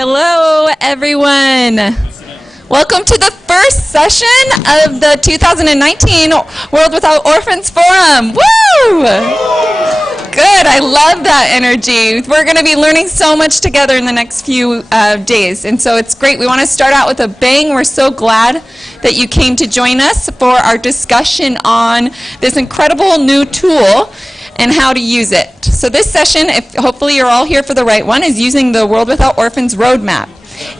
Hello, everyone. Welcome to the first session of the 2019 World Without Orphans Forum. Woo! Good, I love that energy. We're going to be learning so much together in the next few days, and so it's great. We want to start out with a bang. We're so glad that you came to join us for our discussion on this incredible new tool and how to use it. So this session, if hopefully you're all here for the right one, is using the World Without Orphans Road Map.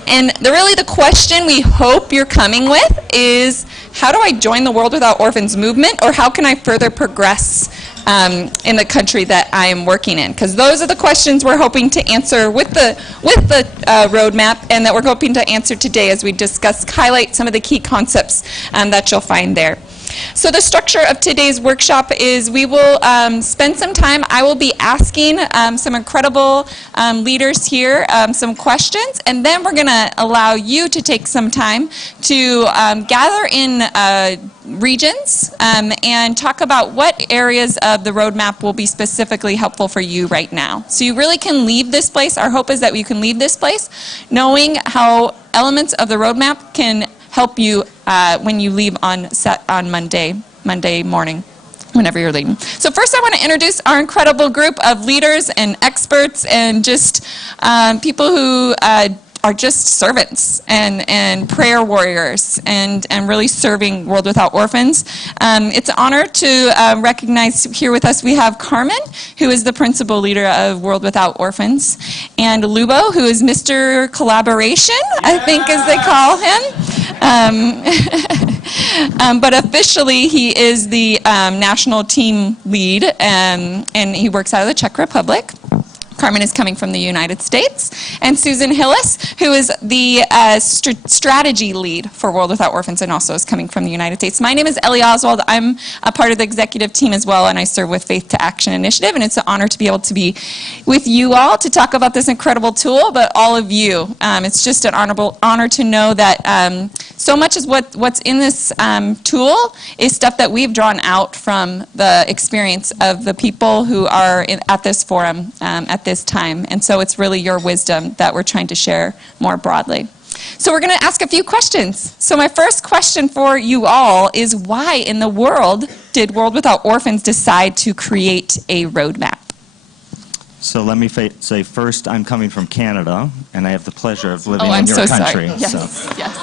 And really the question we hope you're coming with is, how do I join the World Without Orphans movement, or how can I further progress in the country that I am working in? Because those are the questions we're hoping to answer with the roadmap, and that we're hoping to answer today as we highlight some of the key concepts that you'll find there. So the structure of today's workshop is we will spend some time. I will be asking some incredible leaders here some questions, and then we're going to allow you to take some time to gather in regions and talk about what areas of the roadmap will be specifically helpful for you right now. So you really can leave this place. Our hope is that you can leave this place knowing how elements of the roadmap can help you when you leave on Monday morning, whenever you're leaving. So first I want to introduce our incredible group of leaders and experts and just people who are just servants and prayer warriors and really serving World Without Orphans. It's an honor to recognize here with us we have Karmen, who is the principal leader of World Without Orphans, and Lubo, who is Mr. Collaboration, I think as they call him. But officially he is the national team lead, and he works out of the Czech Republic. Karmen is coming from the United States, and Susan Hillis, who is the strategy lead for World Without Orphans and also is coming from the United States. My name is Elli Oswald. I'm a part of the executive team as well, and I serve with Faith to Action Initiative, and it's an honor to be able to be with you all to talk about this incredible tool, but all of you. It's just an honor to know that so much as what's in this tool is stuff that we've drawn out from the experience of the people who are at this forum at this time. And so it's really your wisdom that we're trying to share more broadly. So we're going to ask a few questions. So my first question for you all is, why in the world did World Without Orphans decide to create a roadmap? So let me say first, I'm coming from Canada, and I have the pleasure of living in your so country. Sorry. Yes. Yes.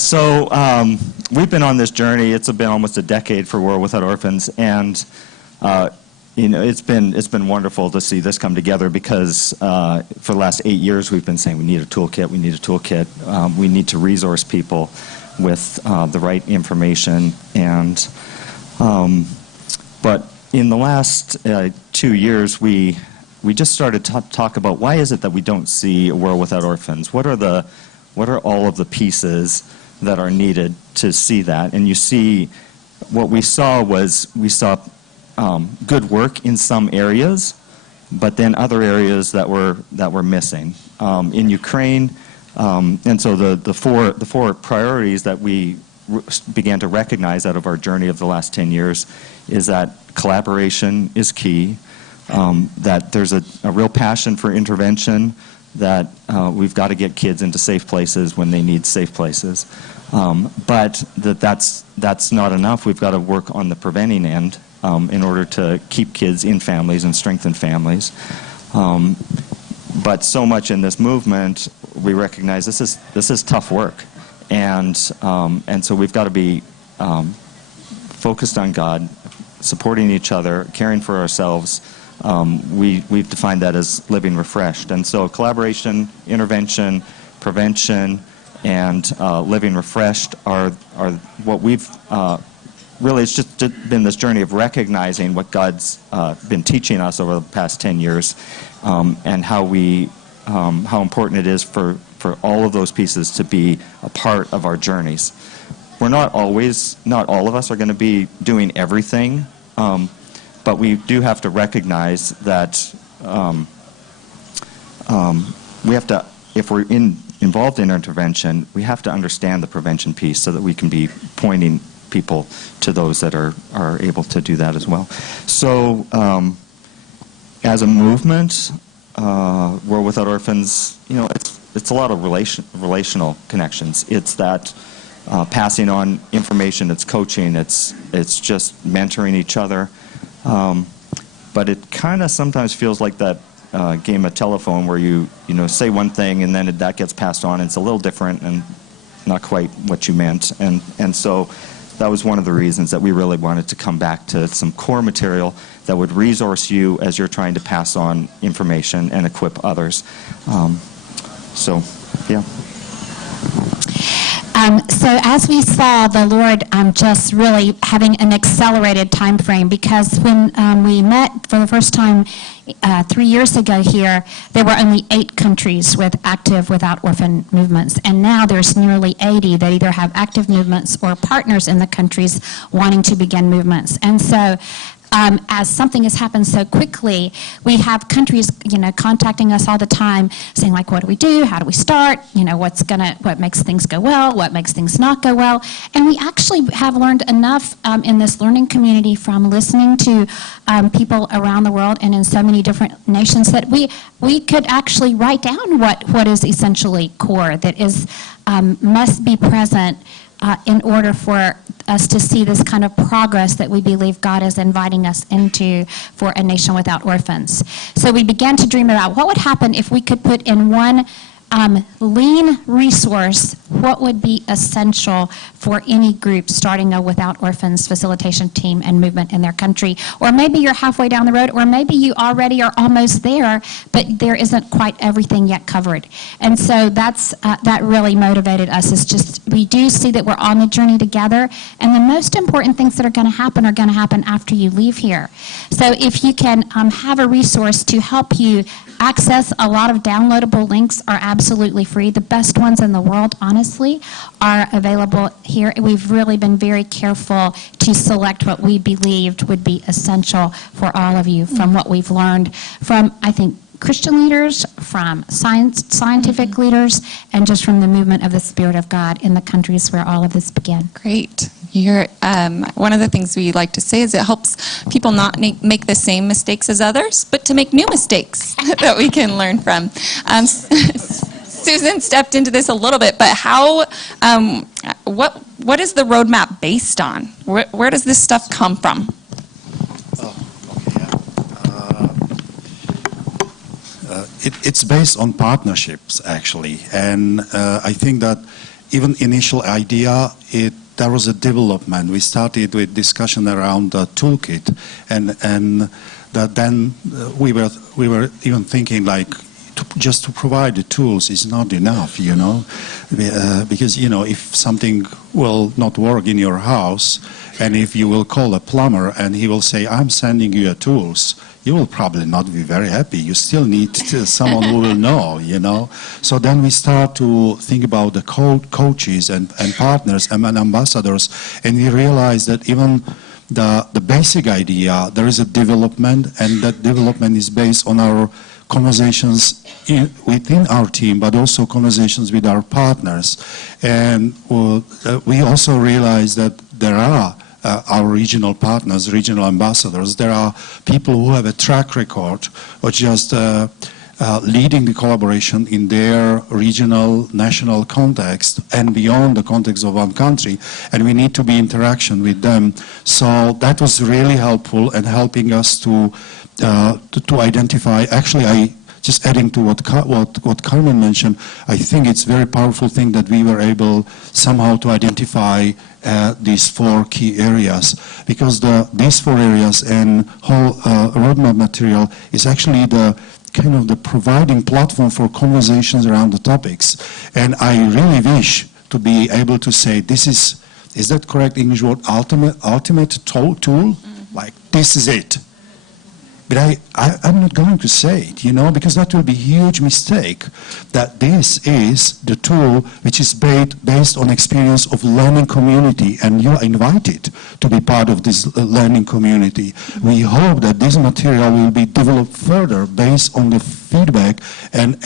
So we've been on this journey. It's been almost a decade for World Without Orphans, and it's been wonderful to see this come together, because for the last 8 years we've been saying we need a toolkit. We need a toolkit. We need to resource people with the right information, and but in the last 2 years we just started to talk about, why is it that we don't see a World Without Orphans? What are all of the pieces that are needed to see that? And you see, what we saw good work in some areas, but then other areas that were missing in Ukraine. And so the four priorities that we began to recognize out of our journey of the last 10 years is that collaboration is key, that there's a real passion for intervention, that we've got to get kids into safe places when they need safe places, but that's not enough. We've got to work on the preventing end in order to keep kids in families and strengthen families. But so much in this movement, we recognize this is tough work, and so we've got to be focused on God, supporting each other, caring for ourselves. We've defined that as living refreshed, and so collaboration, intervention, prevention, and living refreshed are what we've really, it's just been this journey of recognizing what God's been teaching us over the past 10 years, and how important it is for all of those pieces to be a part of our journeys. We're not all of us are going to be doing everything, but we do have to recognize that we have to, if we're involved in intervention, we have to understand the prevention piece so that we can be pointing people to those that are able to do that as well. So as a movement, World Without Orphans, it's a lot of relational connections. It's that passing on information, it's coaching, it's just mentoring each other. But it kind of sometimes feels like that game of telephone where you say one thing and then that gets passed on. It's a little different and not quite what you meant. And so that was one of the reasons that we really wanted to come back to some core material that would resource you as you're trying to pass on information and equip others. So, yeah. So as we saw, the Lord just really having an accelerated time frame, because when we met for the first time 3 years ago here, there were only 8 countries with active without orphan movements, and now there's nearly 80 that either have active movements or partners in the countries wanting to begin movements. And so as something has happened so quickly, we have countries, contacting us all the time, saying like, "What do we do? How do we start? What makes things go well? What makes things not go well?" And we actually have learned enough in this learning community from listening to people around the world and in so many different nations that we could actually write down what is essentially core, that is must be present in order for us to see this kind of progress that we believe God is inviting us into for a nation without orphans. So we began to dream about what would happen if we could put in one lean resource what would be essential for any group starting a Without Orphans facilitation team and movement in their country. Or maybe you're halfway down the road, or maybe you already are almost there, but there isn't quite everything yet covered. And so that really motivated us. Is just, we do see that we're on the journey together, and the most important things that are going to happen after you leave here. So if you can have a resource to help you access, a lot of downloadable links are absolutely free. The best ones in the world, honestly, are available here. We've really been very careful to select what we believed would be essential for all of you from what we've learned from, I think, Christian leaders, from scientific leaders, and just from the movement of the Spirit of God in the countries where all of this began. Great. One of the things we like to say is it helps people not make the same mistakes as others, but to make new mistakes that we can learn from. Susan stepped into this a little bit, but what is the roadmap based on? Where does this stuff come from? It's based on partnerships, actually, and I think that even initial idea, there was a development. We started with discussion around the toolkit, and that then we were even thinking like, just to provide the tools is not enough, because if something will not work in your house, and if you will call a plumber and he will say, "I'm sending you tools," you will probably not be very happy. You still need someone who will know, So then we start to think about the coaches and partners and ambassadors, and we realize that even the basic idea, there is a development, and that development is based on our conversations within our team, but also conversations with our partners. And we also realize that there are our regional partners, regional ambassadors. There are people who have a track record of just leading the collaboration in their regional, national context and beyond the context of one country, and we need to be in interaction with them. So that was really helpful and helping us to identify. Actually, just adding to what Karmen mentioned, I think it's a very powerful thing that we were able somehow to identify these 4 key areas, because these 4 areas and whole roadmap material is actually the kind of the providing platform for conversations around the topics. And I really wish to be able to say, is that correct English word, ultimate tool? Mm-hmm. Like, this is it. But I'm not going to say it, because that will be a huge mistake, that this is the tool which is based on experience of learning community, and you're invited to be part of this learning community. We hope that this material will be developed further based on the feedback and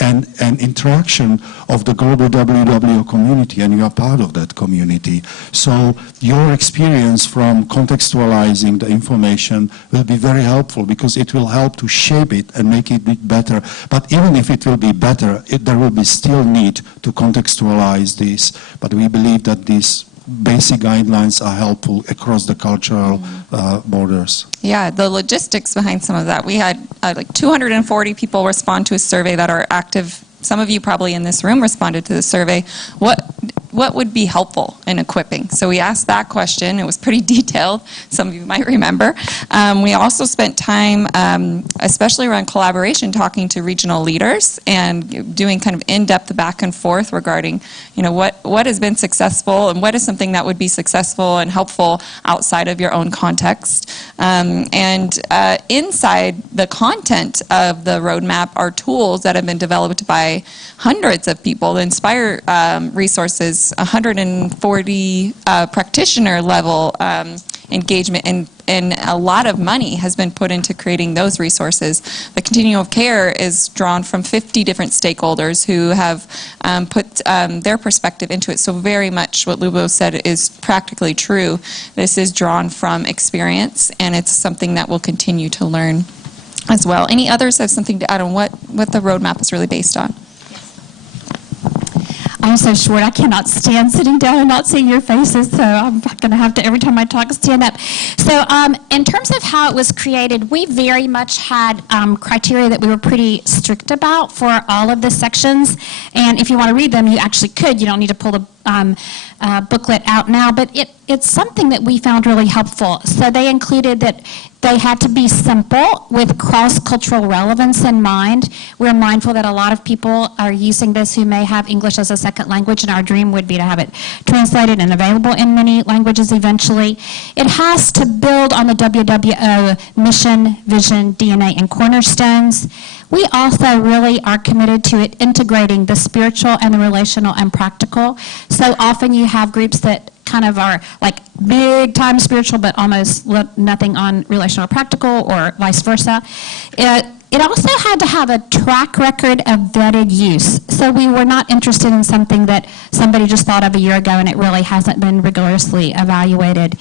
interaction of the global WWO community, and you are part of that community. So your experience from contextualizing the information will be very helpful, because it will help to shape it and make it be better. But even if it will be better, there will be still need to contextualize this. But we believe that these basic guidelines are helpful across the cultural borders. Yeah, the logistics behind some of that. We had like 240 people respond to a survey that are active. Some of you probably in this room responded to the survey. What would be helpful in equipping? So we asked that question. It was pretty detailed. Some of you might remember. We also spent time, especially around collaboration, talking to regional leaders and doing kind of in-depth back and forth regarding, what has been successful and what is something that would be successful and helpful outside of your own context. And inside the content of the roadmap are tools that have been developed by hundreds of people. The Inspire resources, 140 practitioner level engagement, and a lot of money has been put into creating those resources. The Continuum of Care is drawn from 50 different stakeholders who have put their perspective into it. So very much what Lubo said is practically true. This is drawn from experience, and it's something that we'll continue to learn as well. Any others have something to add on what the roadmap is really based on? I'm so short, I cannot stand sitting down and not seeing your faces, so I'm going to have to, every time I talk, stand up. So in terms of how it was created, we very much had criteria that we were pretty strict about for all of the sections. And if you want to read them, you actually could. You don't need to pull the booklet out now, but it's something that we found really helpful. So they included that they had to be simple with cross-cultural relevance in mind. We're mindful that a lot of people are using this who may have English as a second language, and our dream would be to have it translated and available in many languages eventually. It has to build on the WWO mission, vision, DNA, and cornerstones. We also really are committed to it integrating the spiritual and the relational and practical. So often you have groups that kind of are like big time spiritual, but almost nothing on relational or practical, or vice versa. It also had to have a track record of vetted use. So we were not interested in something that somebody just thought of a year ago and it really hasn't been rigorously evaluated.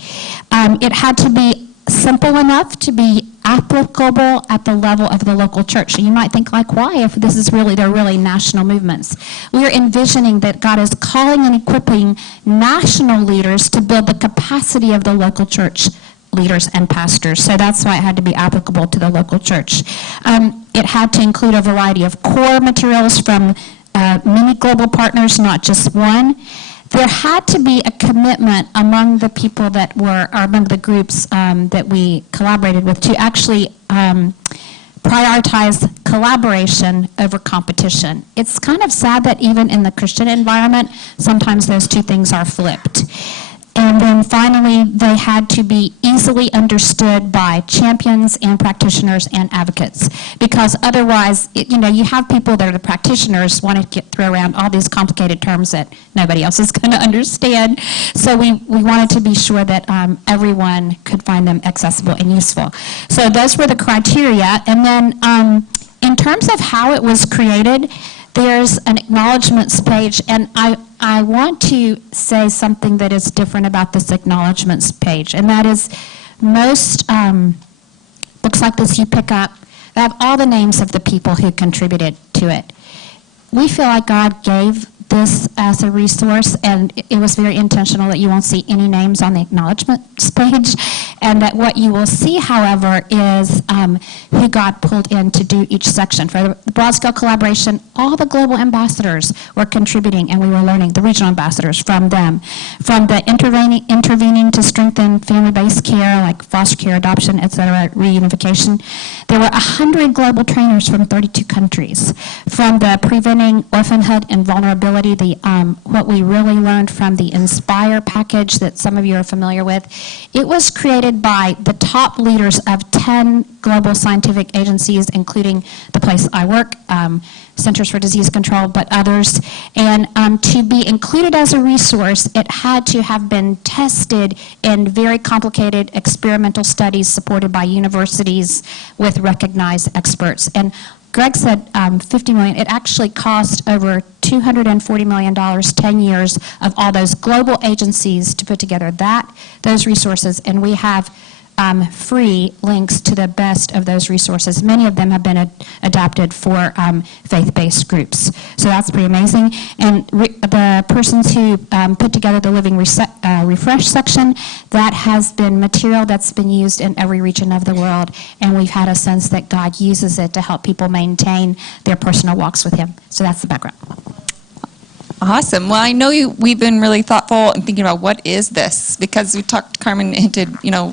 It had to be simple enough to be applicable at the level of the local church. So you might think, like, why, if this is really, they're really national movements? We're envisioning that God is calling and equipping national leaders to build the capacity of the local church leaders and pastors. So that's why it had to be applicable to the local church. It had to include a variety of core materials from many global partners, not just one. There had to be a commitment among the people that were, or among the groups that we collaborated with, to actually prioritize collaboration over competition. It's kind of sad that even in the Christian environment, sometimes those two things are flipped. And then finally, they had to be easily understood by champions and practitioners and advocates. Because otherwise, you have people that are the practitioners want to throw around all these complicated terms that nobody else is going to understand. So we wanted to be sure that everyone could find them accessible and useful. So those were the criteria. And then in terms of how it was created, there's an acknowledgements page, and I want to say something that is different about this acknowledgements page, and that is most books like this you pick up, they have all the names of the people who contributed to it. We feel like God gave this as a resource, and it was very intentional that you won't see any names on the acknowledgements page, and that what you will see, however, is who God pulled in to do each section. For the broad-scale collaboration, all the global ambassadors were contributing, and we were learning, the regional ambassadors, from them. From the intervening to strengthen family-based care, like foster care, adoption, etc., reunification, there were 100 global trainers from 32 countries. From the preventing orphanhood and vulnerability, what we really learned from the Inspire package that some of you are familiar with, it was created by the top leaders of 10 global scientific agencies, including the place I work, Centers for Disease Control, but others. And to be included as a resource, it had to have been tested in very complicated experimental studies supported by universities with recognized experts. And Greg said 50 million. It actually cost over $240 million, 10 years of all those global agencies to put together those resources, and we have free links to the best of those resources. Many of them have been adapted for faith-based groups. So that's pretty amazing. And the persons who put together the Living Refresh section, that has been material that's been used in every region of the world, and we've had a sense that God uses it to help people maintain their personal walks with Him. So that's the background. Awesome. Well, I know we've been really thoughtful and thinking about what is this, because we talked, Karmen hinted,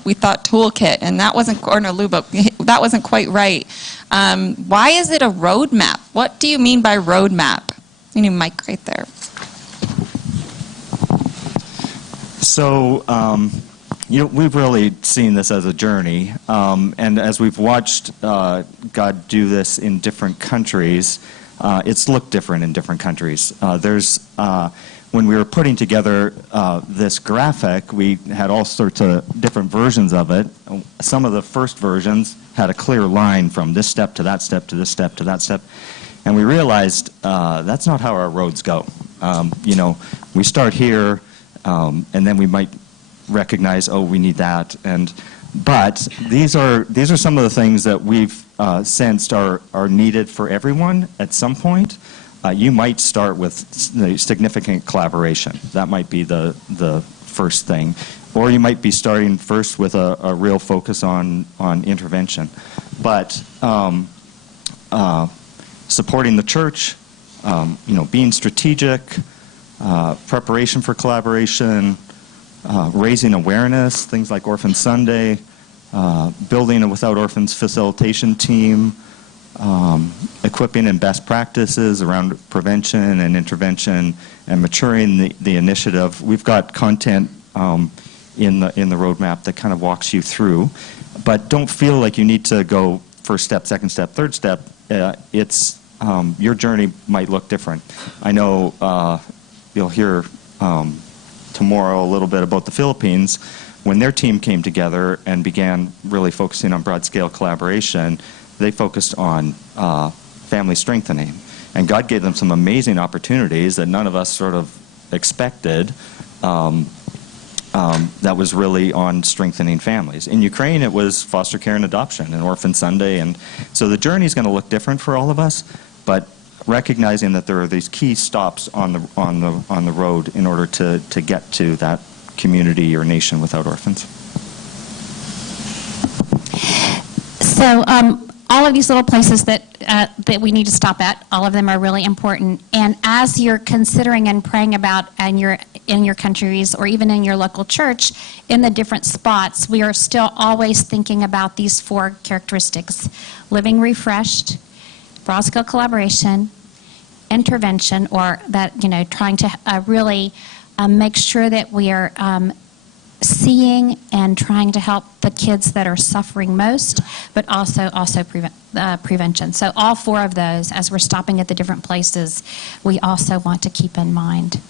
we thought toolkit, and that wasn't, or no, Lubo, that wasn't quite right. Why is it a roadmap? What do you mean by roadmap? You need a mic right there. So, we've really seen this as a journey, and as we've watched God do this in different countries, it's looked different in different countries. When we were putting together this graphic, we had all sorts of different versions of it. Some of the first versions had a clear line from this step to that step to this step to that step. And we realized that's not how our roads go. We start here, and then we might recognize, oh, we need that. But these are some of the things that we've sensed are needed for everyone at some point. You might start with significant collaboration. That might be the first thing. Or you might be starting first with a real focus on intervention. But supporting the church, being strategic, preparation for collaboration, raising awareness, things like Orphan Sunday, building a Without Orphans facilitation team, equipping in best practices around prevention and intervention, and maturing the initiative. We've got content in the roadmap that kind of walks you through, but don't feel like you need to go first step, second step, third step. Your journey might look different. I know you'll hear tomorrow a little bit about the Philippines. When their team came together and began really focusing on broad-scale collaboration, they focused on family strengthening. And God gave them some amazing opportunities that none of us sort of expected that was really on strengthening families. In Ukraine, it was foster care and adoption and Orphan Sunday. And so the journey is going to look different for all of us, but recognizing that there are these key stops on the road in order to get to that community or nation without orphans. So all of these little places that we need to stop at, all of them are really important. And as you're considering and praying about in your countries or even in your local church, in the different spots, we are still always thinking about these 4 characteristics: living refreshed, broad-scale collaboration, intervention, or that, trying to really make sure that we are seeing and trying to help the kids that are suffering most, but also prevention. So all 4 of those, as we're stopping at the different places, we also want to keep in mind.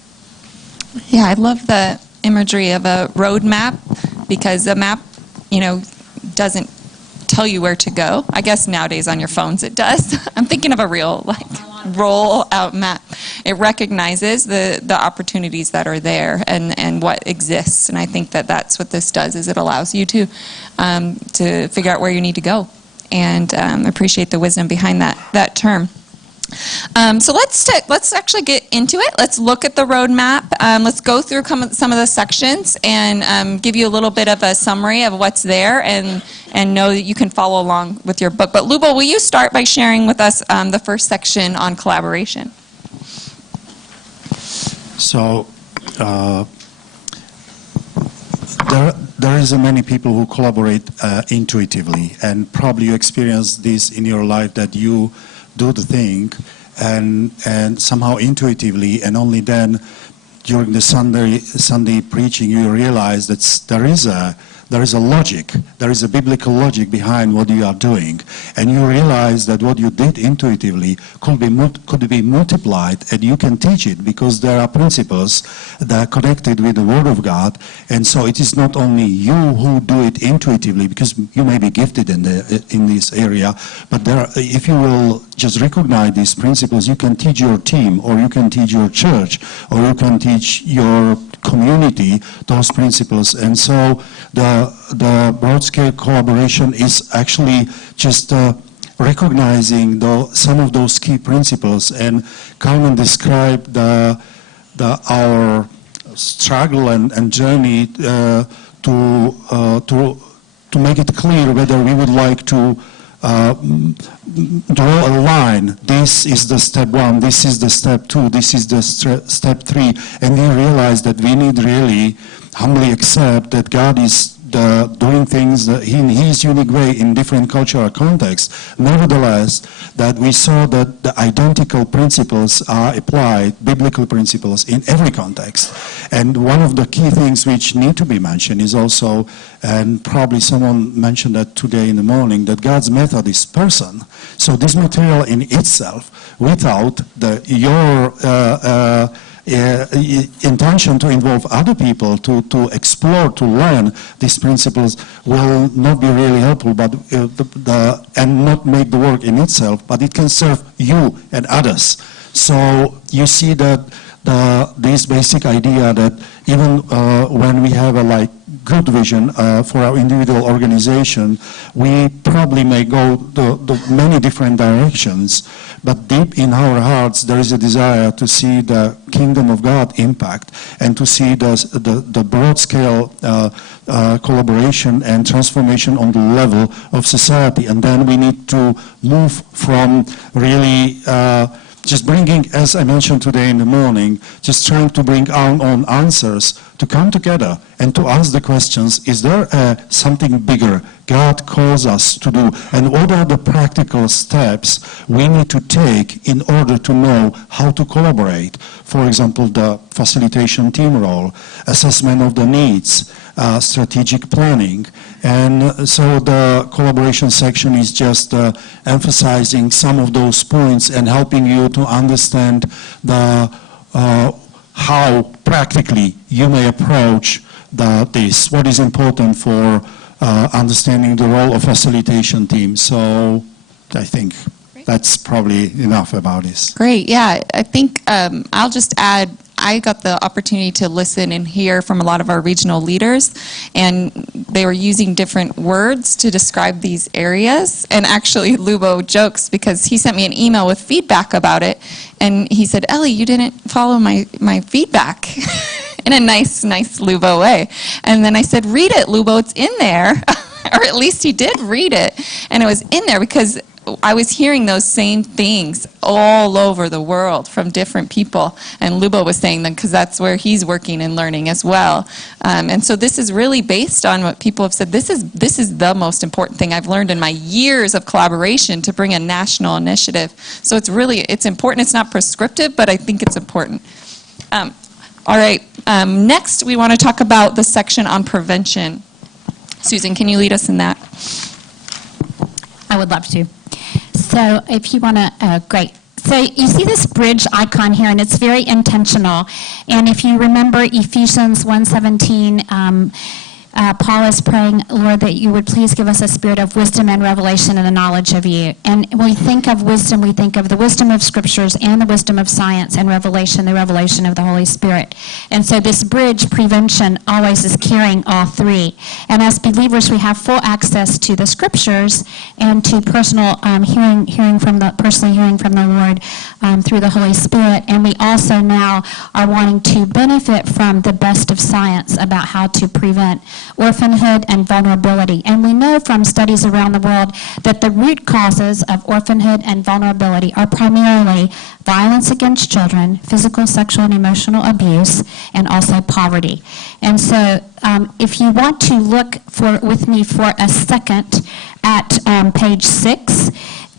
Yeah, I love the imagery of a road map, because a map, doesn't tell you where to go. I guess nowadays on your phones it does. I'm thinking of a real roll out map. It recognizes the opportunities that are there and what exists. And I think that's what this does, is it allows you to figure out where you need to go, and appreciate the wisdom behind that term. So let's actually get into it. Let's look at the roadmap. Let's go through some of the sections and give you a little bit of a summary of what's there, and know that you can follow along with your book. But Lubo, will you start by sharing with us the first section on collaboration? So there is many people who collaborate intuitively, and probably you experience this in your life, that you do the thing and somehow intuitively, and only then during the Sunday preaching you realize that there is there is a logic, there is a biblical logic behind what you are doing, and you realize that what you did intuitively could be multiplied, and you can teach it because there are principles that are connected with the Word of God, and so it is not only you who do it intuitively, because you may be gifted in this area, but if you will just recognize these principles, you can teach your team, or you can teach your church, or you can teach your community those principles. And so the broad-scale collaboration is actually just recognizing some of those key principles. And Karmen described our struggle and journey to make it clear whether we would like to draw a line. This is the step 1, this is the step 2, this is the step 3, and we realize that we need really humbly accept that God is doing things in His unique way in different cultural contexts. Nevertheless, that we saw that the identical principles are applied, biblical principles, in every context. And one of the key things which need to be mentioned is also, and probably someone mentioned that today in the morning, that God's method is person. So this material in itself, without your intention to involve other people to explore, to learn these principles, will not be really helpful, but and not make the work in itself, but it can serve you and others. So you see that this basic idea that even when we have a good vision for our individual organization, we probably may go the many different directions, but deep in our hearts there is a desire to see the kingdom of God impact and to see the broad-scale collaboration and transformation on the level of society. And then we need to move from really just bringing, as I mentioned today in the morning, just trying to bring our own answers, to come together and to ask the questions, is there something bigger God calls us to do? And what are the practical steps we need to take in order to know how to collaborate? For example, the facilitation team role, assessment of the needs, strategic planning. And so the collaboration section is just emphasizing some of those points and helping you to understand how practically you may approach this, what is important for understanding the role of facilitation team. So I think that's probably enough about this. Great, yeah. I think I'll just add, I got the opportunity to listen and hear from a lot of our regional leaders, and they were using different words to describe these areas. And actually, Lubo jokes because he sent me an email with feedback about it, and he said, Elli, you didn't follow my feedback in a nice Lubo way. And then I said, read it, Lubo, it's in there. Or at least he did read it, and it was in there because I was hearing those same things all over the world from different people, and Lubo was saying them because that's where he's working and learning as well. And so this is really based on what people have said. This is the most important thing I've learned in my years of collaboration to bring a national initiative. So it's important. It's not prescriptive, but I think it's important. All right. Next, we want to talk about the section on prevention. Susan, can you lead us in that? I would love to. So if you want to, great. So you see this bridge icon here, and it's very intentional. And if you remember Ephesians 1:17, Paul is praying, Lord, that you would please give us a spirit of wisdom and revelation and the knowledge of you. And when we think of wisdom, we think of the wisdom of scriptures and the wisdom of science, and revelation, the revelation of the Holy Spirit. And so this bridge, prevention, always is carrying all three. And as believers, we have full access to the scriptures and to personal hearing from the Lord through the Holy Spirit. And we also now are wanting to benefit from the best of science about how to prevent orphanhood and vulnerability. And we know from studies around the world that the root causes of orphanhood and vulnerability are primarily violence against children, physical, sexual, and emotional abuse, and also poverty. And so if you want to look with me for a second at page 6,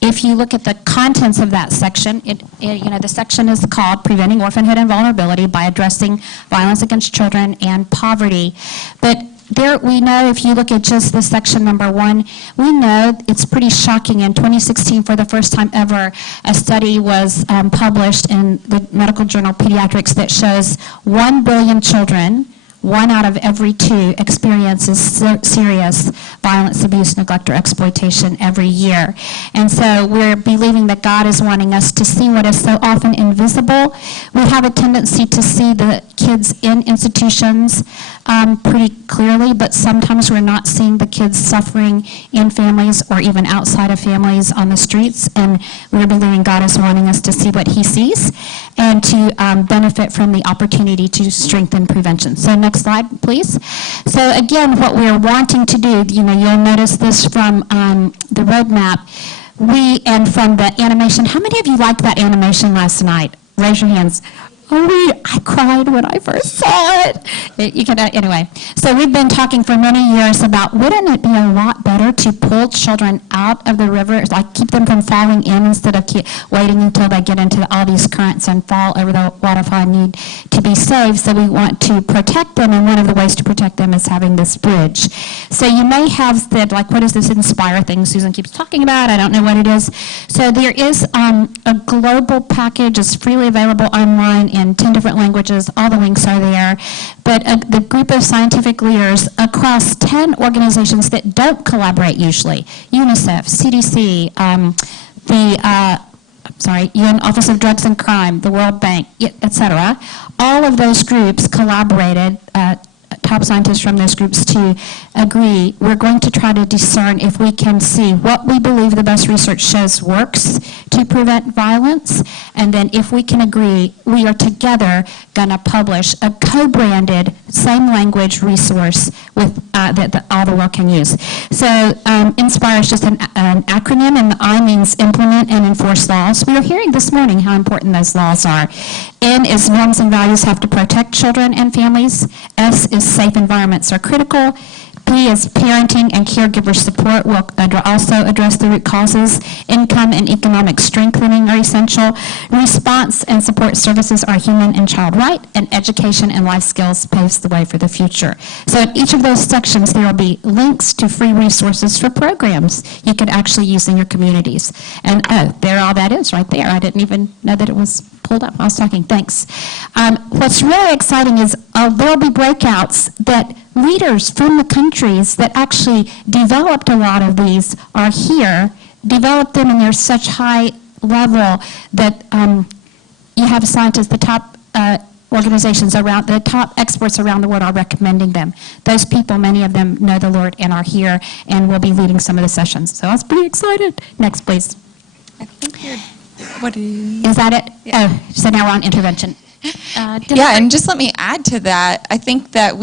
if you look at the contents of that section, the section is called Preventing Orphanhood and Vulnerability by Addressing Violence Against Children and Poverty. But There, we know, if you look at just the section number 1, we know it's pretty shocking. In 2016, for the first time ever, a study was published in the medical journal Pediatrics that shows 1 billion children, 1 out of every 2, experiences serious violence, abuse, neglect, or exploitation every year. And so we're believing that God is wanting us to see what is so often invisible. We have a tendency to see the kids in institutions pretty clearly, but sometimes we're not seeing the kids suffering in families or even outside of families on the streets. And we're believing God is wanting us to see what he sees and to benefit from the opportunity to strengthen prevention. So next slide, please. So again, what we're wanting to do, you'll notice this from the roadmap, and from the animation. How many of you liked that animation last night? Raise your hands. Oh, I cried when I first saw it. You can, anyway. So we've been talking for many years about, wouldn't it be a lot better to pull children out of the river, like keep them from falling in instead of waiting until they get into all these currents and fall over the waterfall and need to be saved. So we want to protect them, and one of the ways to protect them is having this bridge. So you may have said, like, what is this Inspire thing Susan keeps talking about? I don't know what it is. So there is a global package. It's freely available online in 10 different languages. All the links are there. But the group of scientific leaders across 10 organizations that don't collaborate usually, UNICEF, CDC, UN Office of Drugs and Crime, the World Bank, etc. All of those groups collaborated, top scientists from those groups, to agree we're going to try to discern if we can see what we believe the best research shows works to prevent violence, and then if we can agree, we are together going to publish a co-branded, same language resource with that all the world can use. So Inspire is just an acronym, and the I means implement and enforce laws. We were hearing this morning how important those laws are. N is norms and values have to protect children and families. S is safe environments are critical. P is parenting and caregiver support will also address the root causes. Income and economic strengthening are essential. Response and support services are human and child right, and education and life skills paves the way for the future. So in each of those sections, there will be links to free resources for programs you could actually use in your communities. And there all that is right there. I didn't even know that it was pulled up. I was talking. Thanks. What's really exciting is there will be breakouts that leaders from the countries that actually developed a lot of these are here, developed them, and they're such high level that you have scientists, the top organizations around, the top experts around the world are recommending them. Those people, many of them know the Lord and are here and will be leading some of the sessions. So I was pretty excited. Next, please. I think you're, what is that it? Yeah. Oh, so now we're on intervention. Yeah, and just let me add to that. I think that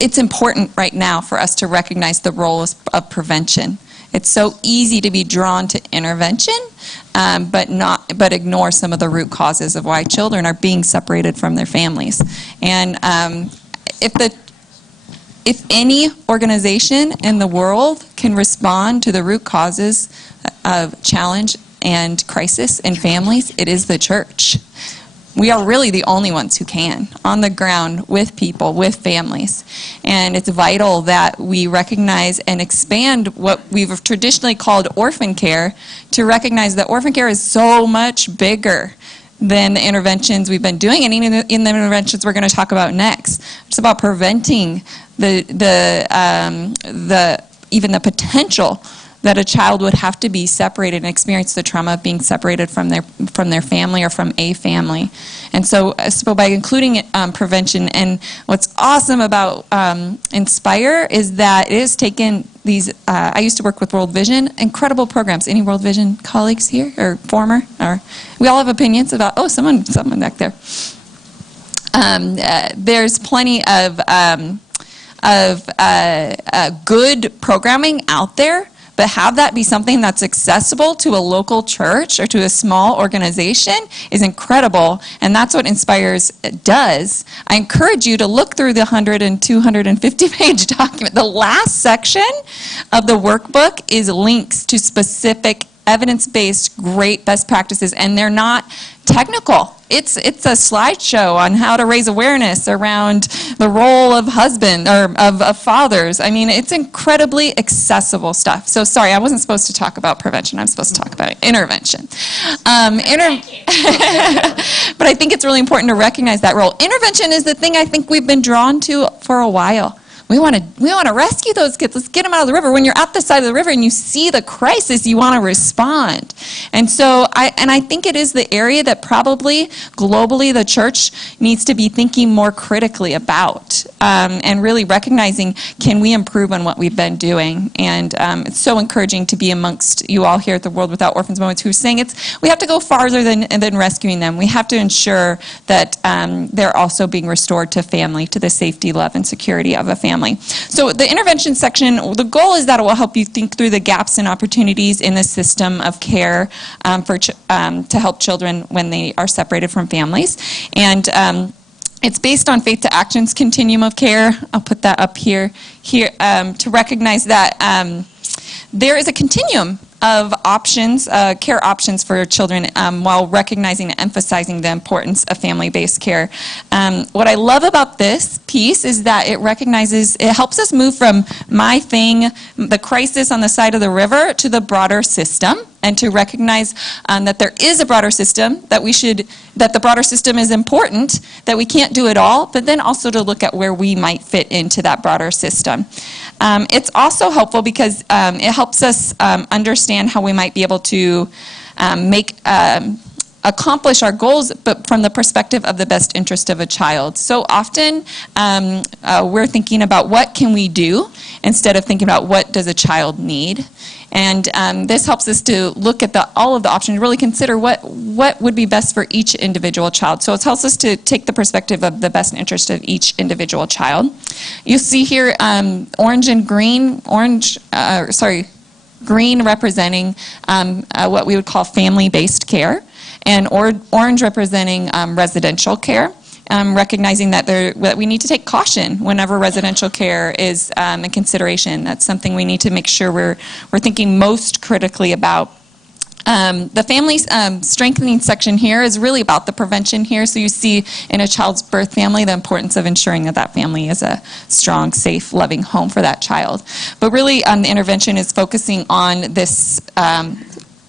it's important right now for us to recognize the role of prevention. It's so easy to be drawn to intervention, but ignore some of the root causes of why children are being separated from their families. And if any organization in the world can respond to the root causes of challenge and crisis in families, it is the church. We are really the only ones who can, on the ground, with people, with families. And it's vital that we recognize and expand what we've traditionally called orphan care to recognize that orphan care is so much bigger than the interventions we've been doing, and even in the interventions we're going to talk about next. It's about preventing even the potential that a child would have to be separated and experience the trauma of being separated from their family or from a family. And so by including prevention, and what's awesome about Inspire is that it has taken these, I used to work with World Vision, incredible programs. Any World Vision colleagues here, or former? Or we all have opinions about, someone back there. There's plenty of good programming out there, but have that be something that's accessible to a local church or to a small organization is incredible, and that's what Inspires does. I encourage you to look through the 100 and 250-page document. The last section of the workbook is links to specific evidence-based, great best practices, and they're not technical. It's a slideshow on how to raise awareness around the role of husband or of fathers. I mean, it's incredibly accessible stuff. So sorry, I wasn't supposed to talk about prevention. I'm supposed to talk about intervention. But I think it's really important to recognize that role. Intervention is the thing I think we've been drawn to for a while. We want to rescue those kids. Let's get them out of the river. When you're at the side of the river and you see the crisis, you want to respond. And so I think it is the area that probably globally the church needs to be thinking more critically about, and really recognizing, can we improve on what we've been doing? And it's so encouraging to be amongst you all here at the World Without Orphans Moments who are saying we have to go farther than rescuing them. We have to ensure that they're also being restored to family, to the safety, love, and security of a family. So the intervention section, the goal is that it will help you think through the gaps and opportunities in the system of care to help children when they are separated from families. And it's based on Faith to Action's Continuum of Care. I'll put that up here to recognize that there is a continuum of options, care options for children, while recognizing and emphasizing the importance of family-based care. What I love about this piece is that it helps us move from my thing, the crisis on the side of the river, to the broader system, and to recognize that there is a broader system, that the broader system is important, that we can't do it all, but then also to look at where we might fit into that broader system. It's also helpful because it helps us understand how we might be able to accomplish our goals, but from the perspective of the best interest of a child. So often we're thinking about what can we do instead of thinking about what does a child need. And this helps us to look at all of the options, really consider what would be best for each individual child. So it helps us to take the perspective of the best interest of each individual child. You see here orange and green, green representing what we would call family-based care, and orange representing residential care. Recognizing that we need to take caution whenever residential care is a consideration. That's something we need to make sure we're thinking most critically about. The family strengthening section here is really about the prevention here. So you see in a child's birth family the importance of ensuring that family is a strong, safe, loving home for that child. But really the intervention is focusing on this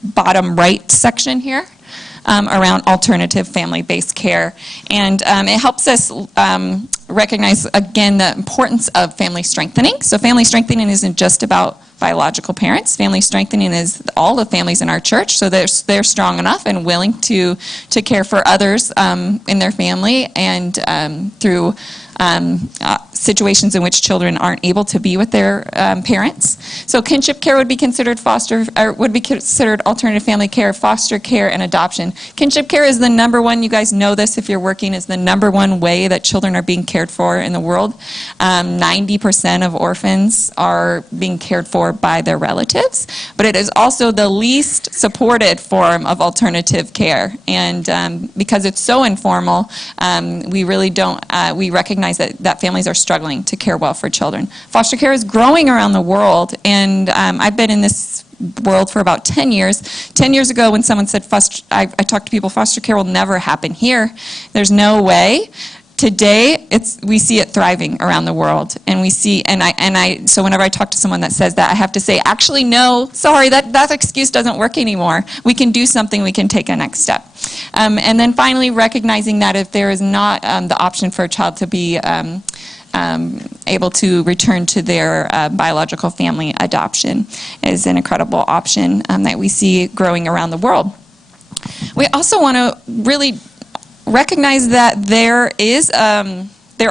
bottom right section here. Around alternative family-based care. And it helps us recognize, again, the importance of family strengthening. So family strengthening isn't just about biological parents. Family strengthening is all the families in our church, so they're strong enough and willing to care for others in their family, and through situations in which children aren't able to be with their parents. So kinship care would be considered alternative family care, foster care, and adoption. Kinship care is the number one, you guys know this if you're working, is the number one way that children are being cared for in the world. 90% of orphans are being cared for by their relatives, but it is also the least supported form of alternative care. And because it's so informal, we really don't, we recognize that families are struggling to care well for children. Foster care is growing around the world, and I've been in this world for about 10 years. 10 years ago when someone said, I talked to people, foster care will never happen here. There's no way. Today, we see it thriving around the world, and we see, so whenever I talk to someone that says that, I have to say, actually, no, sorry, that excuse doesn't work anymore. We can do something, we can take a next step. And then finally, recognizing that if there is not the option for a child to be able to return to their biological family, adoption is an incredible option that we see growing around the world. We also want to really recognize that there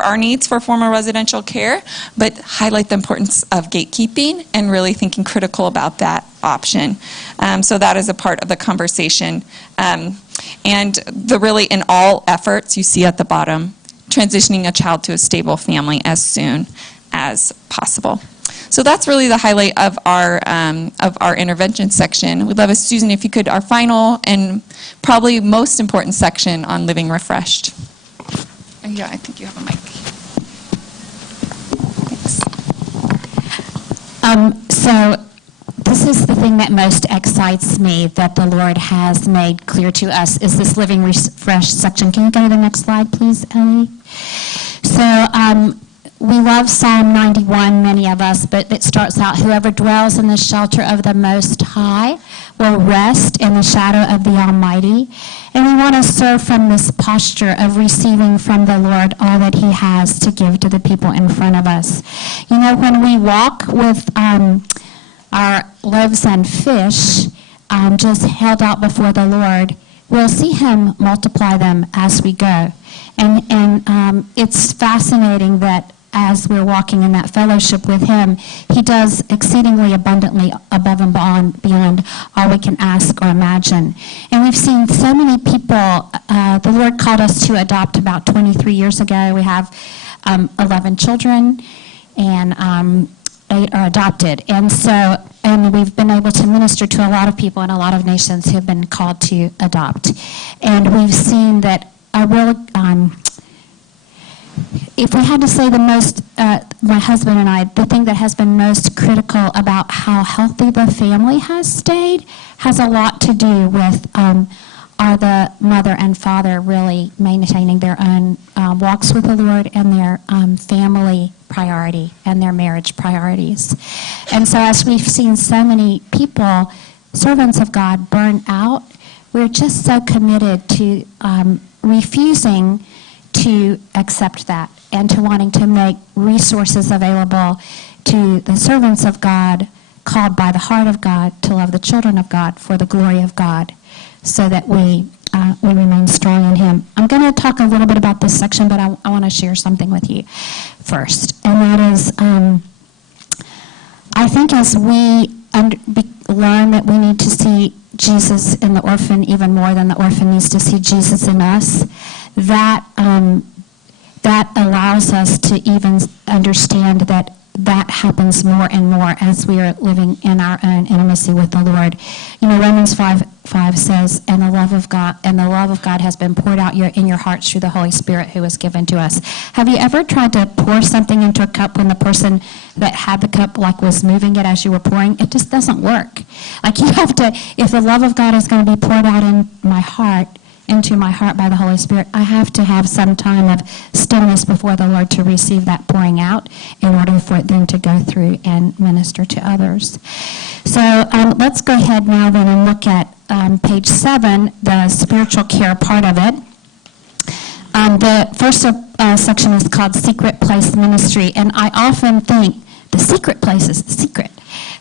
are needs for formal residential care, but highlight the importance of gatekeeping and really thinking critical about that option. So that is a part of the conversation. And really in all efforts, you see at the bottom, transitioning a child to a stable family as soon as possible. So that's really the highlight of our intervention section. We'd love it, Susan, if you could, our final and probably most important section on living refreshed. Yeah, I think you have a mic. Thanks. So this is the thing thing that most excites me that the Lord has made clear to us is this Living Refreshed section. Can you go to the next slide, please, Elli? So we love Psalm 91, many of us, but it starts out, whoever dwells in the shelter of the Most High will rest in the shadow of the Almighty. And we want to serve from this posture of receiving from the Lord all that he has to give to the people in front of us. You know, when we walk with our loaves and fish just held out before the Lord, we'll see him multiply them as we go. And it's fascinating that as we're walking in that fellowship with him, he does exceedingly abundantly above and beyond all we can ask or imagine. And we've seen so many people, the Lord called us to adopt about 23 years ago. We have 11 children, and 8 are adopted. And we've been able to minister to a lot of people in a lot of nations who have been called to adopt. And we've seen that a real... if we had to say the most, my husband and I, the thing that has been most critical about how healthy the family has stayed has a lot to do with are the mother and father really maintaining their own walks with the Lord and their family priority and their marriage priorities. And so as we've seen so many people, servants of God, burn out, we're just so committed to refusing to accept that and to wanting to make resources available to the servants of God called by the heart of God to love the children of God for the glory of God, so that we remain strong in him. I'm going to talk a little bit about this section, but I want to share something with you first. And that is, I think as we learn that we need to see Jesus in the orphan even more than the orphan needs to see Jesus in us, that allows us to even understand that happens more and more as we are living in our own intimacy with the Lord. You know, Romans 5 says, and the love of God has been poured out in your hearts through the Holy Spirit who was given to us. Have you ever tried to pour something into a cup when the person that had the cup was moving it as you were pouring? It just doesn't work. You have to, if the love of God is going to be poured out into my heart by the Holy Spirit, I have to have some time of stillness before the Lord to receive that pouring out in order for it then to go through and minister to others. So let's go ahead now then and look at page 7, the spiritual care part of it. The first section is called Secret Place Ministry, and I often think the secret place is the secret.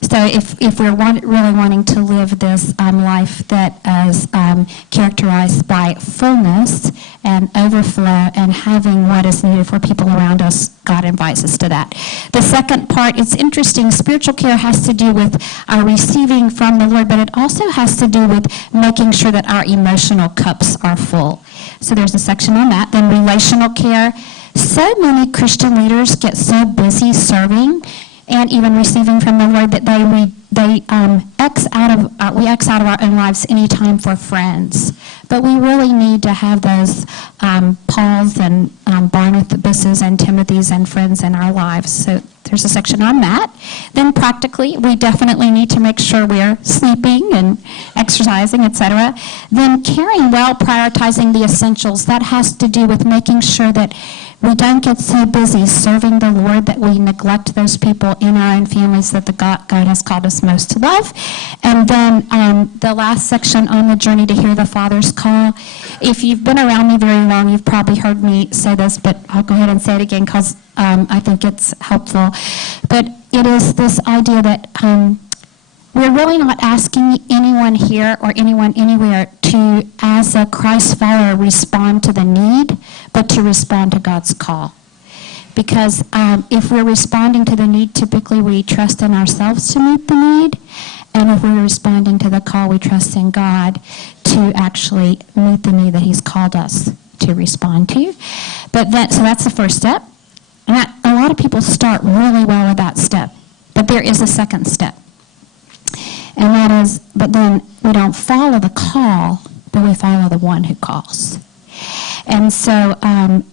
So if we're really wanting to live this life that is characterized by fullness and overflow and having what is needed for people around us, God invites us to that. The second part, it's interesting, spiritual care has to do with our receiving from the Lord, but it also has to do with making sure that our emotional cups are full. So there's a section on that. Then relational care. So many Christian leaders get so busy serving and even receiving from the Lord that we X out of our own lives any time for friends. But we really need to have those Pauls and Barnabas and Timothys and friends in our lives. So there's a section on that. Then practically, we definitely need to make sure we're sleeping and exercising, etc. Then caring well, prioritizing the essentials. That has to do with making sure that we don't get so busy serving the Lord that we neglect those people in our own families that God has called us most to love. And then the last section on the journey to hear the Father's call. If you've been around me very long, you've probably heard me say this, but I'll go ahead and say it again because I think it's helpful. But it is this idea that we're really not asking anyone here or anyone anywhere to, as a Christ follower, respond to the need, but to respond to God's call. Because if we're responding to the need, typically we trust in ourselves to meet the need. And if we're responding to the call, we trust in God to actually meet the need that he's called us to respond to. So that's the first step. And a lot of people start really well with that step. But there is a second step. And that is, but then we don't follow the call, but we follow the one who calls. And so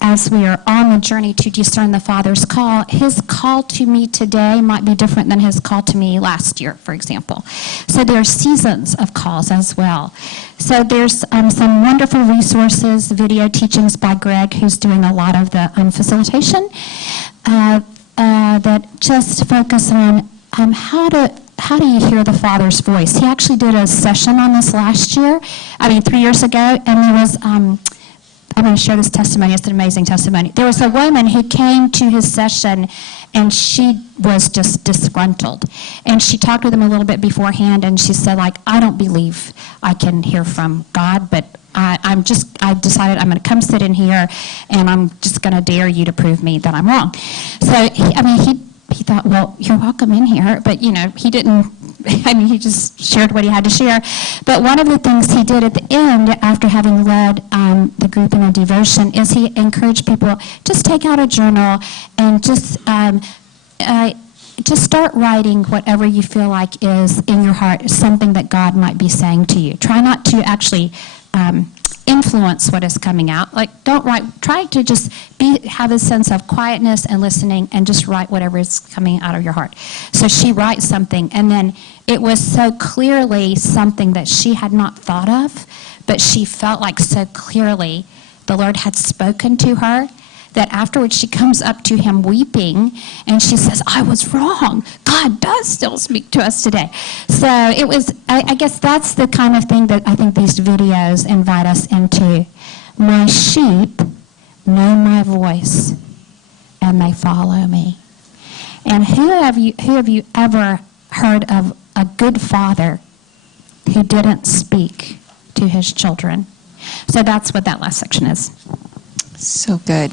as we are on the journey to discern the Father's call, his call to me today might be different than his call to me last year, for example. So there are seasons of calls as well. So there's some wonderful resources, video teachings by Greg, who's doing a lot of the facilitation, that just focus on how do you hear the Father's voice. He actually did a session on this 3 years ago, and there was, I'm going to share this testimony. It's an amazing testimony. There was a woman who came to his session, and she was just disgruntled. And she talked with him a little bit beforehand, and she said, I don't believe I can hear from God, but I decided I'm going to come sit in here, and I'm just going to dare you to prove me that I'm wrong. So, he thought, well, you're welcome in here, but, he didn't, he just shared what he had to share. But one of the things he did at the end, after having led the group in a devotion, is he encouraged people, just take out a journal and just start writing whatever you feel like is in your heart, something that God might be saying to you. Try not to actually influence what is coming out. Don't write. Try to just have a sense of quietness and listening, and just write whatever is coming out of your heart. So she writes something, and then it was so clearly something that she had not thought of, but she felt like so clearly the Lord had spoken to her, that afterwards she comes up to him weeping, and she says, I was wrong. God does still speak to us today. So it was, I guess that's the kind of thing that I think these videos invite us into. My sheep know my voice, and they follow me. And who have you ever heard of a good father who didn't speak to his children? So that's what that last section is. So good.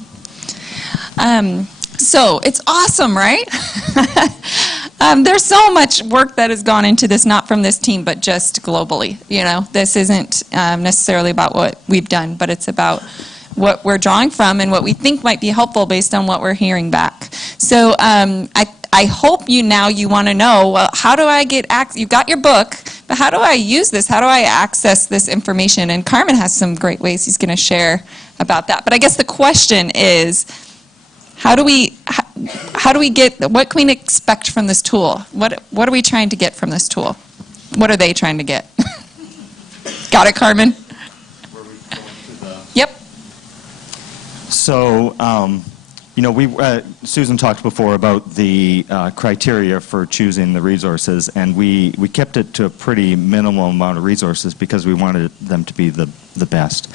So it's awesome, right? There's so much work that has gone into this, not from this team, but just globally. This isn't necessarily about what we've done, but it's about what we're drawing from and what we think might be helpful based on what we're hearing back. So I hope you want to know, well, how do I get access? You've got your book, but how do I use this? How do I access this information? And Karmen has some great ways he's going to share about that. But I guess the question is, how do we get, what can we expect from this tool? What are we trying to get from this tool? What are they trying to get? Got it, Karmen? Yep. So, Susan talked before about the criteria for choosing the resources, and we kept it to a pretty minimal amount of resources because we wanted them to be the best.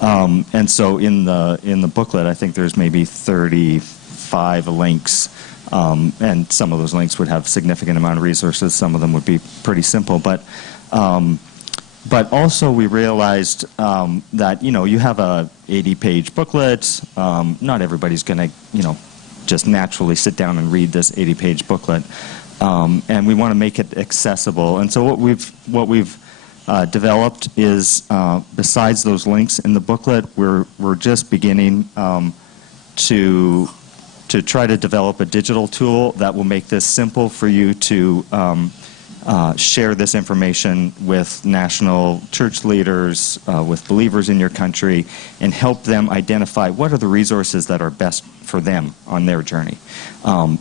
And so in the booklet, I think there's maybe 35 links, and some of those links would have significant amount of resources. Some of them would be pretty simple, but also we realized that you have a 80-page booklet. Not everybody's going to just naturally sit down and read this 80-page booklet, and we want to make it accessible. And so what we've developed is, besides those links in the booklet, we're just beginning to try to develop a digital tool that will make this simple for you to share this information with national church leaders, with believers in your country, and help them identify what are the resources that are best for them on their journey.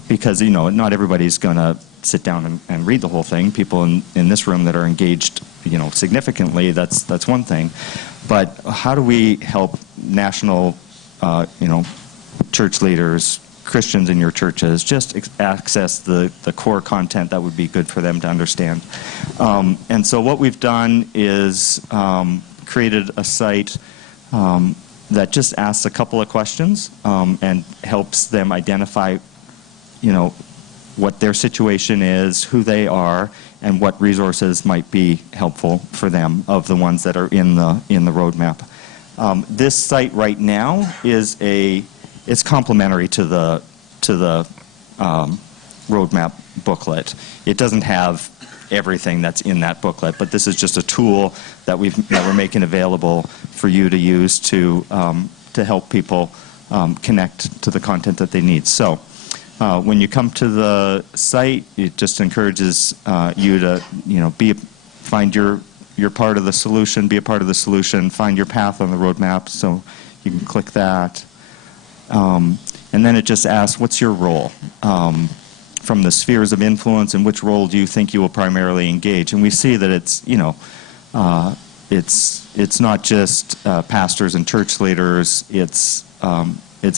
Because not everybody's going to sit down and read the whole thing. People in this room that are engaged significantly, that's one thing. But how do we help national church leaders, Christians in your churches, just access the core content that would be good for them to understand? And so what we've done is created a site that just asks a couple of questions and helps them identify what their situation is, who they are, and what resources might be helpful for them of the ones that are in the roadmap. This site right now it's complementary to the roadmap booklet. It doesn't have everything that's in that booklet, but this is just a tool that we're making available for you to use to help people connect to the content that they need. So when you come to the site, it just encourages you to find your part of the solution, be a part of the solution, find your path on the roadmap. So You can click that. And then it just asks, what's your role? From the spheres of influence, and which role do you think you will primarily engage? And we see that it's, it's not just pastors and church leaders. It's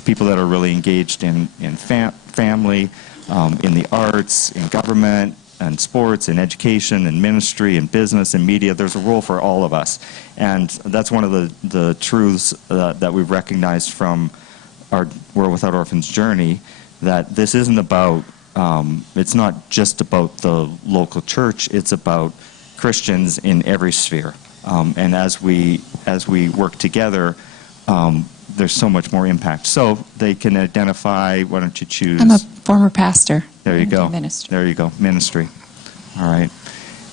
people that are really engaged in family, in the arts, in government, and sports, in education, and ministry, and business, and media. There's a role for all of us. And that's one of the truths that we've recognized from our World Without Orphans journey, that this isn't about, it's not just about the local church, it's about Christians in every sphere. And as we work together, there's so much more impact. So they can identify, why don't you choose? I'm a former pastor. There you go. Ministry. There you go. Ministry. All right.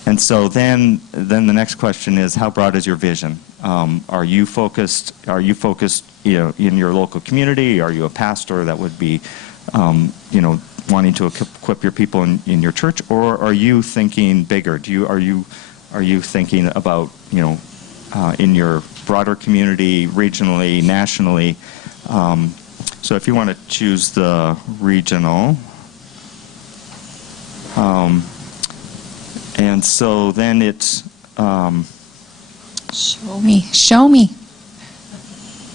And so then the next question is, how broad is your vision? Are you focused? In your local community? Are you a pastor that would be, wanting to equip your people in your church, or are you thinking bigger? Are you thinking about in your broader community, regionally, nationally? So if you want to choose the regional. And so then it's... Show me.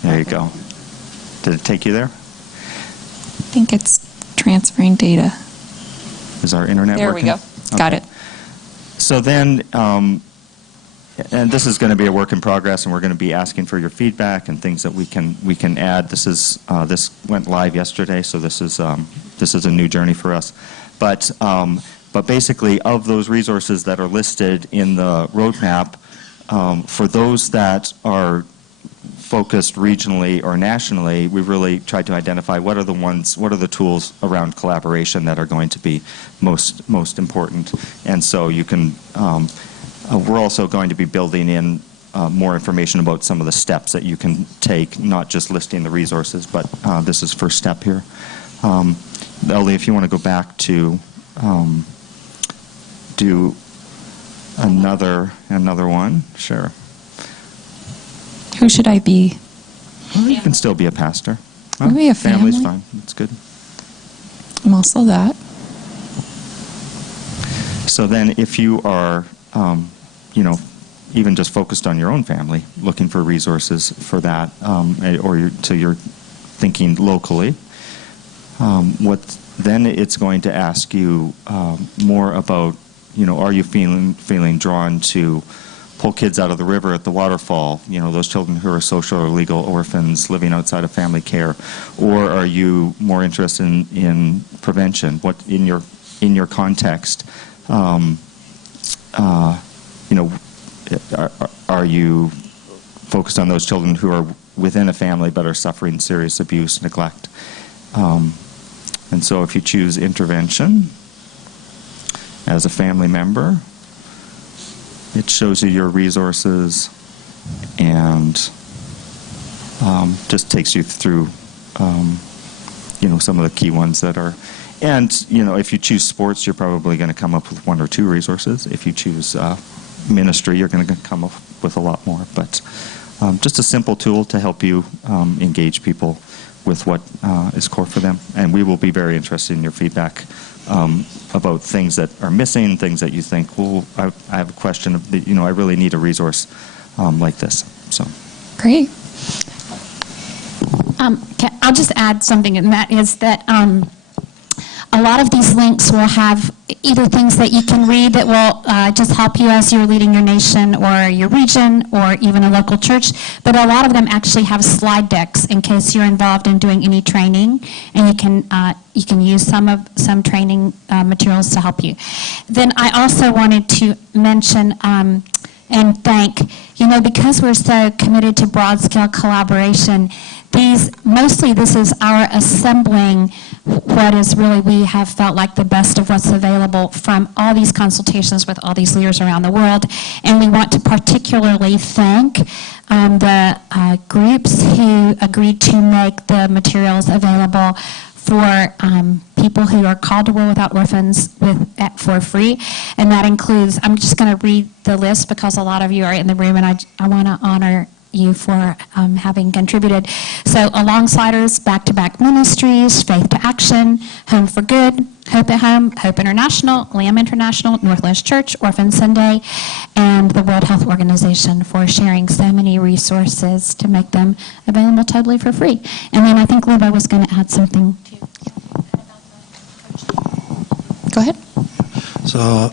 There you go. Did it take you there? I think it's transferring data. Is our internet There working? we go. Got it. So then, and this is going to be a work in progress, and we're going to be asking for your feedback and things that we can add. This went live yesterday, so this is a new journey for us. But basically, of those resources that are listed in the roadmap, for those that are focused regionally or nationally, we really tried to identify what are the tools around collaboration that are going to be most important. And so you can, we're also going to be building in more information about some of the steps that you can take, not just listing the resources, but this is first step here. Elli, if you want to go back to do another one, sure. Who should I be? Well, you can still be a pastor. Well, Maybe a family's family. fine. That's good. I'm also that. So then if you are, even just focused on your own family, looking for resources for that, or you're thinking locally, then it's going to ask you more about, are you feeling drawn to pull kids out of the river at the waterfall, those children who are social or legal orphans living outside of family care, or are you more interested in prevention? What in your context, are you focused on those children who are within a family but are suffering serious abuse, neglect? And so if you choose intervention as a family member, it shows you your resources and just takes you through, some of the key ones that are. And, if you choose sports, you're probably going to come up with one or two resources. If you choose ministry, you're going to come up with a lot more. But just a simple tool to help you engage people with what is core for them. And we will be very interested in your feedback about things that are missing, things that you think, well, I have a question, I really need a resource like this. So, Great. I'll just add something, and that is that a lot of these links will have either things that you can read that will just help you as you're leading your nation or your region or even a local church, but a lot of them actually have slide decks in case you're involved in doing any training, and you can use some training materials to help you. Then I also wanted to mention and thank, because we're so committed to broad-scale collaboration, mostly this is our assembling what is really we have felt like the best of what's available from all these consultations with all these leaders around the world. And we want to particularly thank the groups who agreed to make the materials available for people who are called to World Without Orphans for free. And that includes, I'm just going to read the list because a lot of you are in the room, and I want to honor you for having contributed. So Alongsiders, Back-to-Back Ministries, Faith to Action, Home for Good, Hope at Home, Hope International, Lamb International, Northwest Church, Orphan Sunday, and the World Health Organization for sharing so many resources to make them available totally for free. And then I think Lubo was going to add something. Go ahead. So,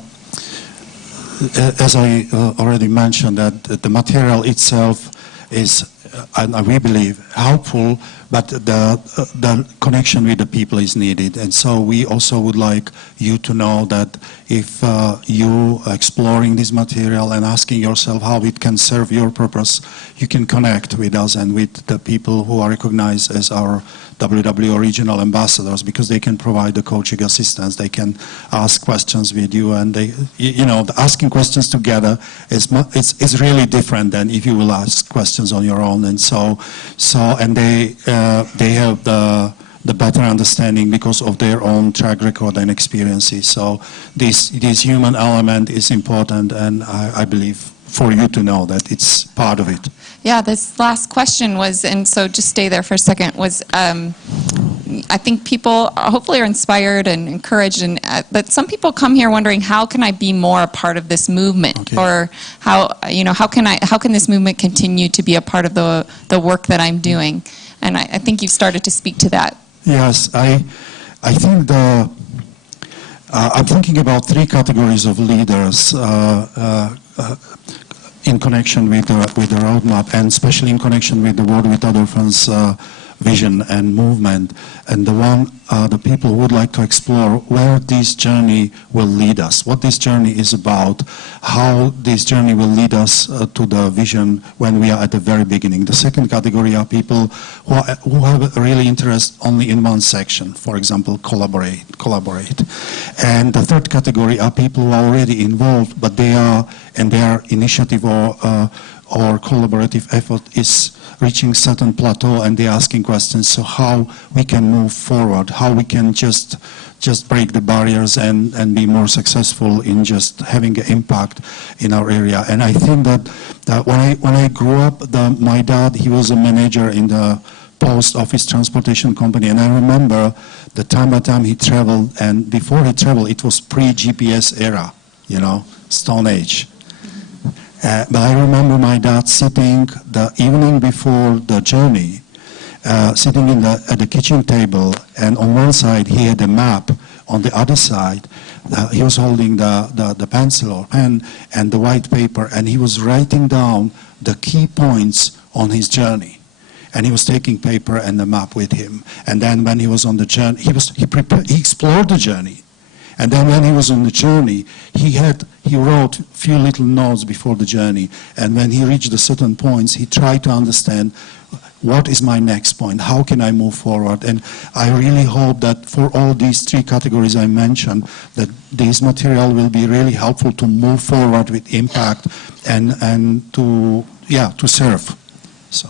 as I already mentioned, that the material itself is, and we believe, helpful, but the connection with the people is needed. And so we also would like you to know that if you are exploring this material and asking yourself how it can serve your purpose, you can connect with us and with the people who are recognized as our WWO regional ambassadors, because they can provide the coaching assistance. They can ask questions with you, and they, asking questions together is really different than if you will ask questions on your own. And and they have the better understanding because of their own track record and experiences. So this human element is important, and I believe for you to know that it's part of it. Yeah, this last question was, and so just stay there for a second, was I think people hopefully are inspired and encouraged, and but some people come here wondering, how can I be more a part of this movement? Okay. Or how can this movement continue to be a part of the work that I'm doing? And I think you've started to speak to that. Yes, I think I'm thinking about three categories of leaders in connection with the roadmap, and especially in connection with the World Without Orphans vision and movement. And the people who would like to explore where this journey will lead us, what this journey is about, how this journey will lead us to the vision when we are at the very beginning. The second category are people who have really interest only in one section, for example, collaborate. And the third category are people who are already involved, but their initiative or collaborative effort is reaching certain plateau, and they're asking questions, so how we can move forward, how we can just break the barriers and be more successful in just having an impact in our area. And I think that when I grew up, my dad, he was a manager in the post office transportation company, and I remember the time by time he traveled, and before he traveled, it was pre-GPS era, Stone Age. But I remember my dad sitting the evening before the journey, sitting at the kitchen table, and on one side he had a map, on the other side he was holding the pencil or pen and the white paper, and he was writing down the key points on his journey. And he was taking paper and the map with him. And then when he was on the journey, he explored the journey. And then when he was on the journey, he wrote a few little notes before the journey. And when he reached the certain points, he tried to understand, what is my next point? How can I move forward? And I really hope that for all these three categories I mentioned, that this material will be really helpful to move forward with impact and to serve. So.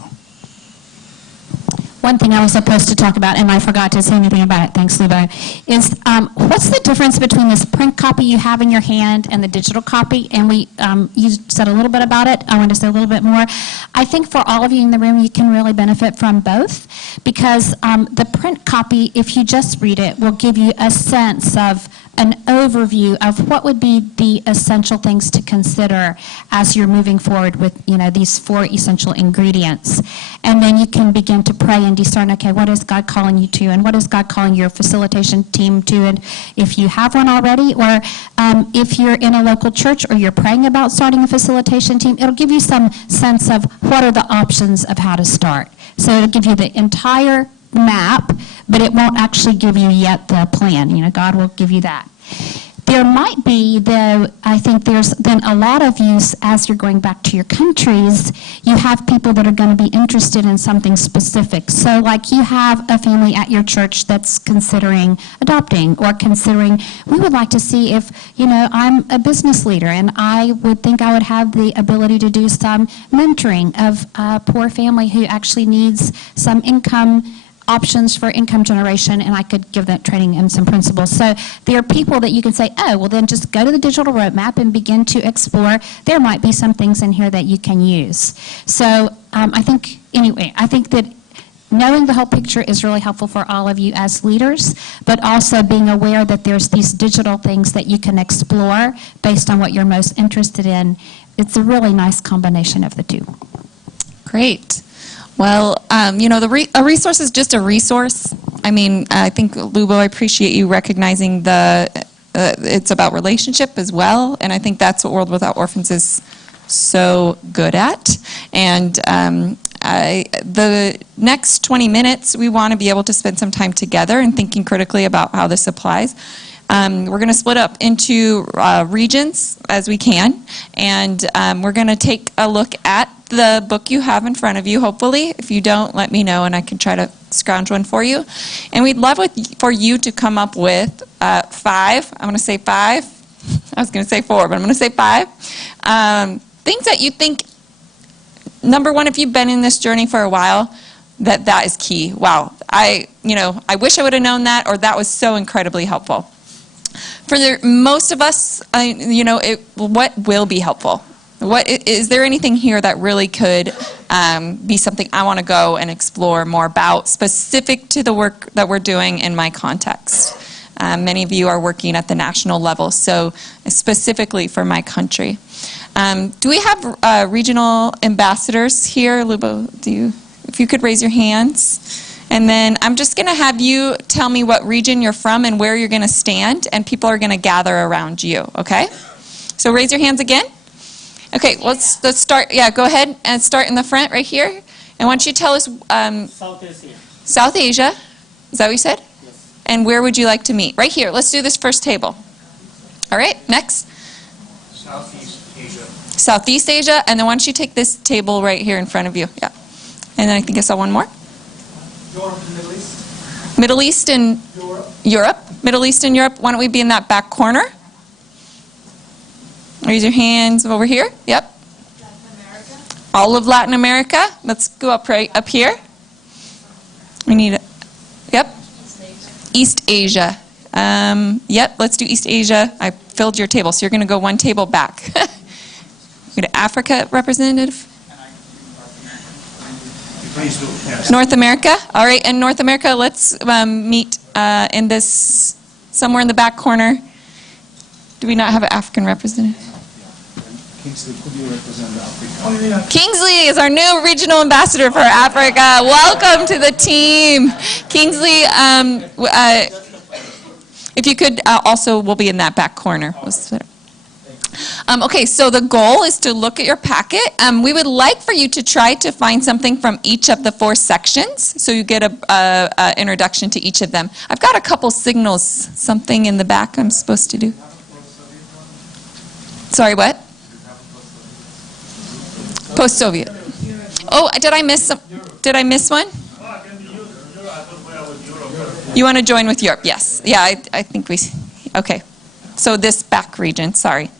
One thing I was supposed to talk about, and I forgot to say anything about it, thanks, Lubo, is what's the difference between this print copy you have in your hand and the digital copy? And you said a little bit about it. I want to say a little bit more. I think for all of you in the room, you can really benefit from both, because the print copy, if you just read it, will give you a sense of an overview of what would be the essential things to consider as you're moving forward with these four essential ingredients. And then you can begin to pray and discern, okay, what is God calling you to, and what is God calling your facilitation team to, and if you have one already, or if you're in a local church or you're praying about starting a facilitation team, it'll give you some sense of what are the options of how to start. So it'll give you the entire map, but it won't actually give you yet the plan. God will give you that. There might be, though, I think there's then a lot of use as you're going back to your countries. You have people that are going to be interested in something specific. So like you have a family at your church that's considering adopting, or considering, we would like to see if, I'm a business leader and I would think I would have the ability to do some mentoring of a poor family who actually needs some income options for income generation, and I could give that training and some principles. So there are people that you can say, oh, well then just go to the digital roadmap and begin to explore. There might be some things in here that you can use. So I think that knowing the whole picture is really helpful for all of you as leaders, but also being aware that there's these digital things that you can explore based on what you're most interested in. It's a really nice combination of the two. Great. Well, a resource is just a resource. I mean, I think, Lubo, I appreciate you recognizing it's about relationship as well, and I think that's what World Without Orphans is so good at. And the next 20 minutes, we want to be able to spend some time together and thinking critically about how this applies. We're going to split up into regions as we can, and we're going to take a look at the book you have in front of you, hopefully. If you don't, let me know, and I can try to scrounge one for you. And we'd love for you to come up with 5. I'm going to say 5. I was going to say 4, but I'm going to say 5. Things that you think, number one, if you've been in this journey for a while, that is key. Wow, I wish I would have known that, or that was so incredibly helpful. For most of us, what will be helpful? Is there anything here that really could be something I want to go and explore more about, specific to the work that we're doing in my context? Many of you are working at the national level, so specifically for my country. Do we have regional ambassadors here? Lubo, if you could raise your hands. And then I'm just going to have you tell me what region you're from and where you're going to stand, and people are going to gather around you, okay? So raise your hands again. Okay, let's start. Yeah, go ahead and start in the front right here. And why don't you tell us... South Asia. South Asia. Is that what you said? Yes. And where would you like to meet? Right here. Let's do this first table. All right, next. Southeast Asia. Southeast Asia. And then why don't you take this table right here in front of you? Yeah. And then I think I saw one more. Europe and Middle East. Middle East and Europe. Middle East and Europe. Why don't we be in that back corner? Raise your hands over here. Yep. Latin America. All of Latin America. Let's go up right up here. We need it. Yep. East Asia. Yep, let's do East Asia. I filled your table, so you're going to go one table back. Go to Africa representative. Please do. Yes. North America. All right, and North America, let's meet in this, somewhere in the back corner. Do we not have an African representative? Kingsley, could you represent Africa? Kingsley is our new regional ambassador for Africa. Welcome to the team. Kingsley, if you could, also, we'll be in that back corner. Okay, so the goal is to look at your packet. We would like for you to try to find something from each of the 4 sections, so you get a introduction to each of them. I've got a couple signals, something in the back I'm supposed to do. Sorry, what? Post-Soviet. Oh, did I miss some? Did I miss one? You want to join with Europe? Yes. Yeah, I think we... Okay. So this back region, sorry.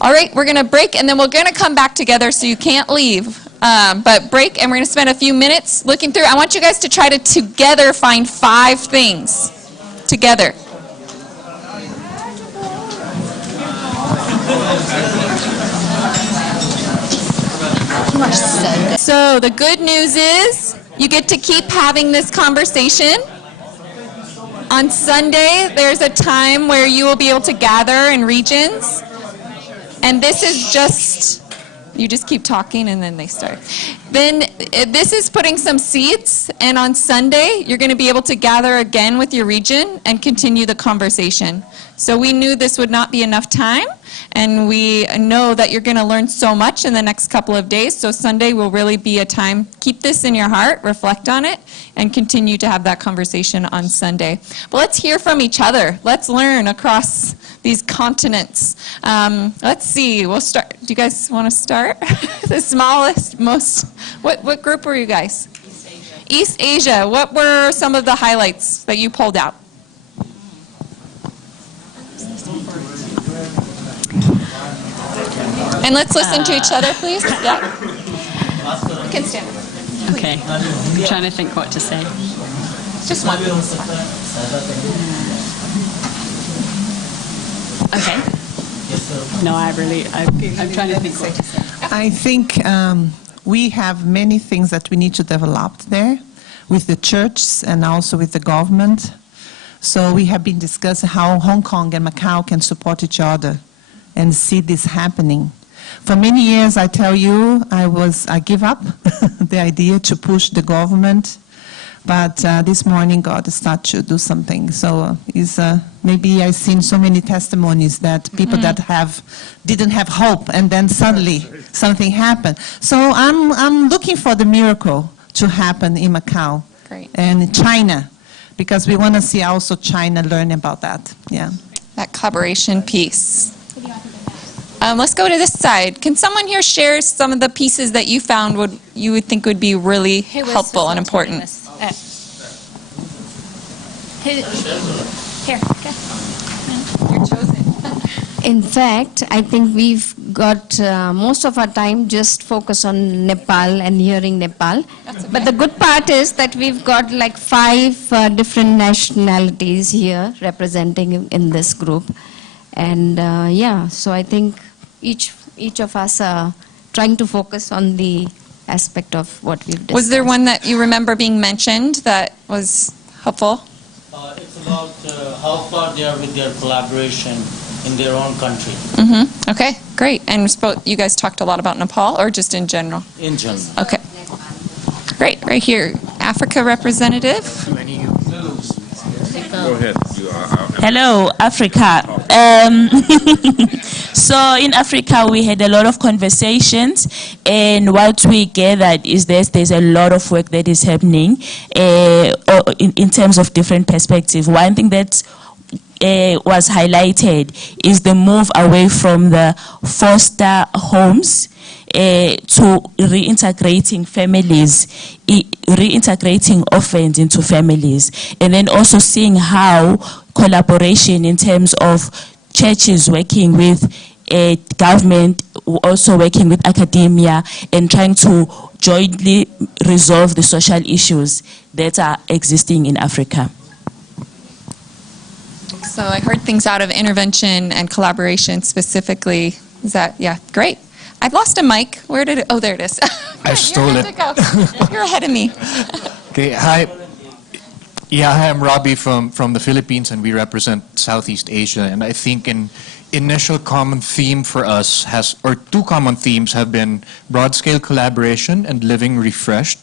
All right, we're going to break, and then we're going to come back together, so you can't leave. But break, and we're going to spend a few minutes looking through. I want you guys to try to together find 5 things. Together. So the good news is you get to keep having this conversation. On Sunday, there's a time where you will be able to gather in regions. And this is just, you just keep talking and then they start. Then this is putting some seeds, and on Sunday, you're going to be able to gather again with your region and continue the conversation. So we knew this would not be enough time, and we know that you're going to learn so much in the next couple of days. So Sunday will really be a time, keep this in your heart, reflect on it, and continue to have that conversation on Sunday. But let's hear from each other. Let's learn across these continents. Let's see, we'll start. Do you guys want to start? The smallest, most, what group were you guys? East Asia. East Asia. What were some of the highlights that you pulled out? And let's listen to each other, please. Yeah. You can stand. Okay. I'm trying to think what to say. Just one. Okay. No, I'm trying to think what to say. I think we have many things that we need to develop there with the churches and also with the government. So we have been discussing how Hong Kong and Macau can support each other and see this happening. For many years, I tell you, I give up the idea to push the government. But this morning, God started to do something. So maybe I've seen so many testimonies that people that didn't have hope, and then suddenly something happened. So I'm looking for the miracle to happen in Macau and China, because we want to see also China learn about that. Yeah, That collaboration piece. Let's go to this side. Can someone here share some of the pieces that you found you would think would be really helpful and important? Here, okay. You're chosen. In fact, I think we've got most of our time just focus on Nepal and hearing Nepal. Okay. But the good part is that we've got like 5 different nationalities here representing in this group. And so I think each of us are trying to focus on the aspect of what we've discussed. Was there one that you remember being mentioned that was helpful? It's about how far they are with their collaboration in their own country. Mm-hmm. Okay, great. And you guys talked a lot about Nepal, or just in general? In general. Okay. Great. Right here, Africa representative. Go ahead. You are out. Hello, Africa. So in Africa, we had a lot of conversations, and what we gathered is there's a lot of work that is happening in terms of different perspectives. One thing that was highlighted is the move away from the foster homes to reintegrating families, reintegrating orphans into families, and then also seeing how collaboration in terms of churches working with government, also working with academia, and trying to jointly resolve the social issues that are existing in Africa. So I heard things out of intervention and collaboration specifically. Is that, yeah, great. I've lost a mic. Where did it, oh, there it is. I stole it. You're ahead of me. Okay, hi. Yeah, hi, I'm Robbie from the Philippines, and we represent Southeast Asia. And I think an initial common theme for us two common themes have been broad-scale collaboration and living refreshed.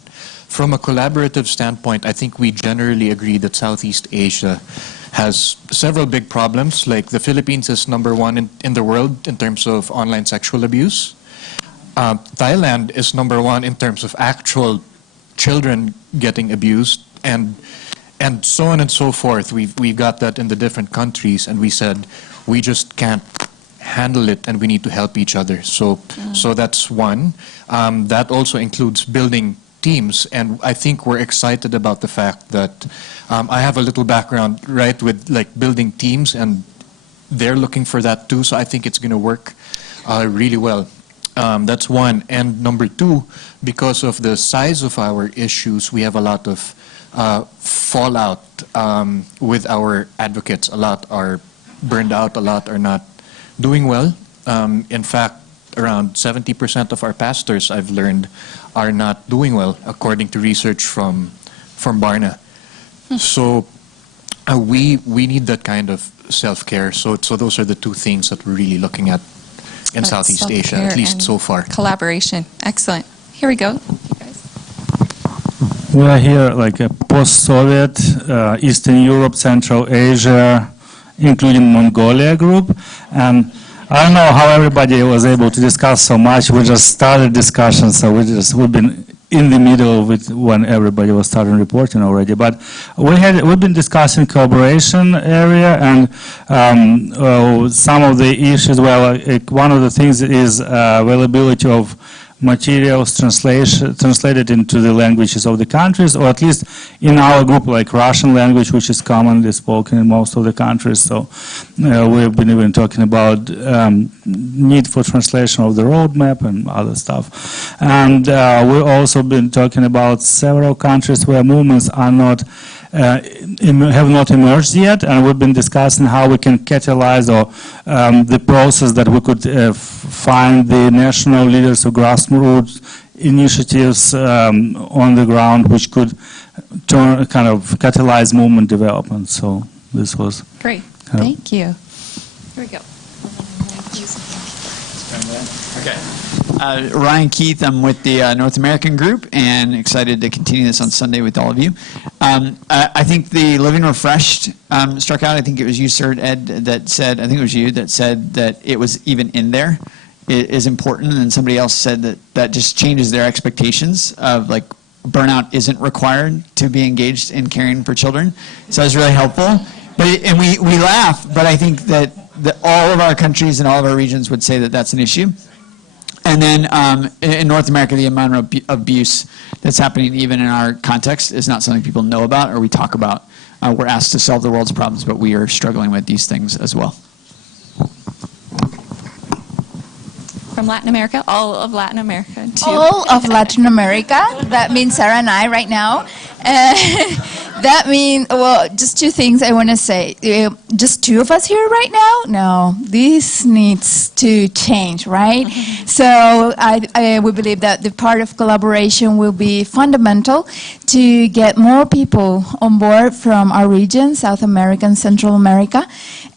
From a collaborative standpoint, I think we generally agree that Southeast Asia has several big problems, like the Philippines is #1 in the world in terms of online sexual abuse. Thailand is #1 in terms of actual children getting abused, and so on and so forth. We've got that in the different countries, and we said we just can't handle it, and we need to help each other. So that's one. That also includes building teams, and I think we're excited about the fact that I have a little background, right, with like building teams, and they're looking for that too. So I think it's going to work really well. That's one. And number two, because of the size of our issues, we have a lot of fallout with our advocates. A lot are burned out, a lot are not doing well. In fact, around 70% of our pastors, I've learned, are not doing well, according to research from Barna. So we need that kind of self-care. So those are the two things that we're really looking at in Southeast Asia, at least so far. Collaboration. Excellent. Here we go. You guys. We are here like a post-Soviet, Eastern Europe, Central Asia, including Mongolia group. And I don't know how everybody was able to discuss so much. We just started discussion, so we've been in the middle of it when everybody was starting reporting already. But we've been discussing collaboration area, and some of the issues. Well, one of the things is availability of materials translated into the languages of the countries, or at least in our group, like Russian language, which is commonly spoken in most of the countries. So we've been even talking about need for translation of the roadmap and other stuff. And we've also been talking about several countries where movements are not have not emerged yet, and we've been discussing how we can catalyze or the process that we could find the national leaders of grassroots initiatives on the ground, which could kind of catalyze movement development. So this was Great. Thank you. Here we go. Okay. Ryan Keith, I'm with the North American group and excited to continue this on Sunday with all of you. I think the Living Refreshed struck out. I think it was you, Sir Ed, that said, I think it was you that said that it was even in there is important, and somebody else said that that just changes their expectations of like burnout isn't required to be engaged in caring for children. So it was really helpful. And we laugh, but I think that all of our countries and all of our regions would say that that's an issue. And then in North America, the amount of abuse that's happening even in our context is not something people know about or we talk about. We're asked to solve the world's problems, but we are struggling with these things as well. From Latin America, all of Latin America, too. All of Latin America. That means Sarah and I right now. That means, well, just two things I want to say. Just two of us here right now? No, this needs to change, right? So we believe that the part of collaboration will be fundamental to get more people on board from our region, South America and Central America,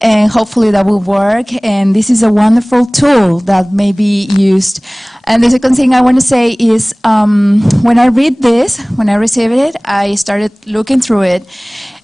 and hopefully that will work. And this is a wonderful tool that may be used. And the second thing I want to say is when I read this, when I received it, I started looking through it.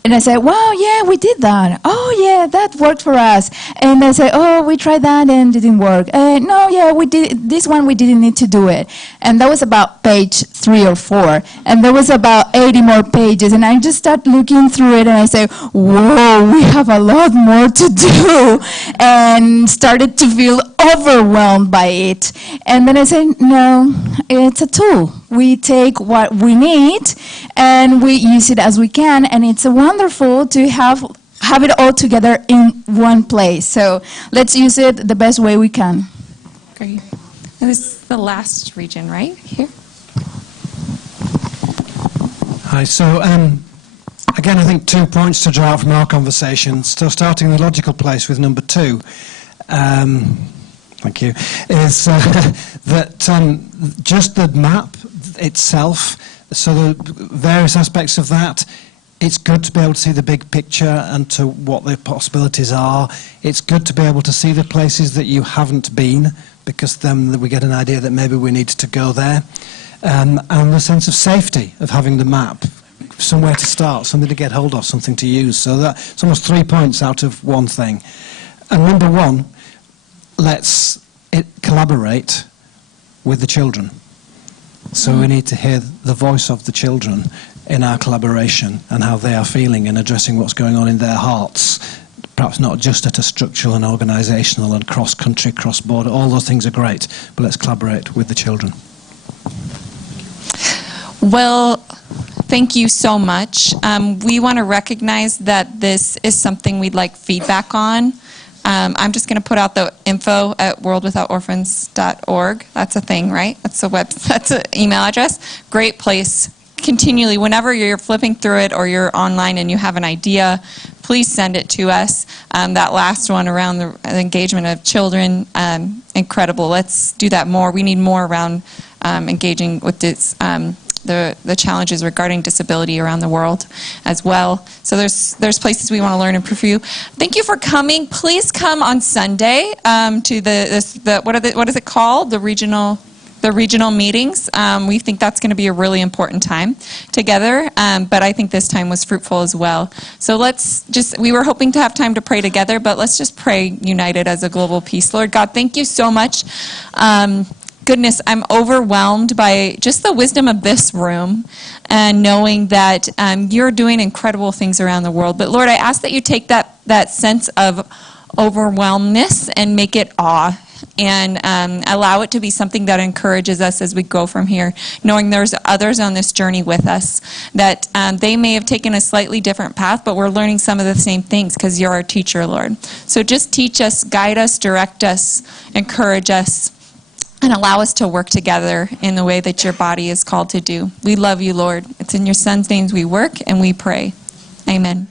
And I said, wow, yeah, we did that. Oh, yeah, that worked for us. And I said, oh, we tried that and it didn't work. No, yeah, we did this one, we didn't need to do it. And that was about page 3 or 4. And there was about 80 more pages. And I just started looking through it and I said, whoa, we have a lot more to do. And started to feel overwhelmed by it. And then I said, no, it's a tool. We take what we need and we use it as we can, and it's wonderful to have it all together in one place. So let's use it the best way we can. Great. And this is the last region, right? Here. Hi. So again, I think 2 points to draw out from our conversation. So starting in the logical place with number 2. Thank you. Is that just the map itself, so the various aspects of that, it's good to be able to see the big picture and to what the possibilities are. It's good to be able to see the places that you haven't been, because then we get an idea that maybe we need to go there. And the sense of safety of having the map, somewhere to start, something to get hold of, something to use. So that's almost 3 points out of one thing. And number 1, let's collaborate with the children. So we need to hear the voice of the children in our collaboration and how they are feeling and addressing what's going on in their hearts. Perhaps not just at a structural and organisational and cross-country, cross-border. All those things are great, but let's collaborate with the children. Well, thank you so much. We want to recognize that this is something we'd like feedback on. I'm just going to put out the info at worldwithoutorphans.org. That's a thing, right? That's an email address. Great place. Continually, whenever you're flipping through it or you're online and you have an idea, please send it to us. That last one around the engagement of children, incredible. Let's do that more. We need more around engaging with this, the challenges regarding disability around the world as well. So there's places we want to learn and improve for you. Thank you for coming. Please come on Sunday to what is it called? The regional meetings. We think that's going to be a really important time together, but I think this time was fruitful as well. So we were hoping to have time to pray together, but let's just pray united as a global peace. Lord God, thank you so much. Goodness, I'm overwhelmed by just the wisdom of this room and knowing that you're doing incredible things around the world. But Lord, I ask that you take that sense of overwhelmness and make it awe. and allow it to be something that encourages us as we go from here, knowing there's others on this journey with us, that they may have taken a slightly different path, but we're learning some of the same things because you're our teacher, Lord. So just teach us, guide us, direct us, encourage us, and allow us to work together in the way that your body is called to do. We love you, Lord. It's in your Son's names we work and we pray. Amen.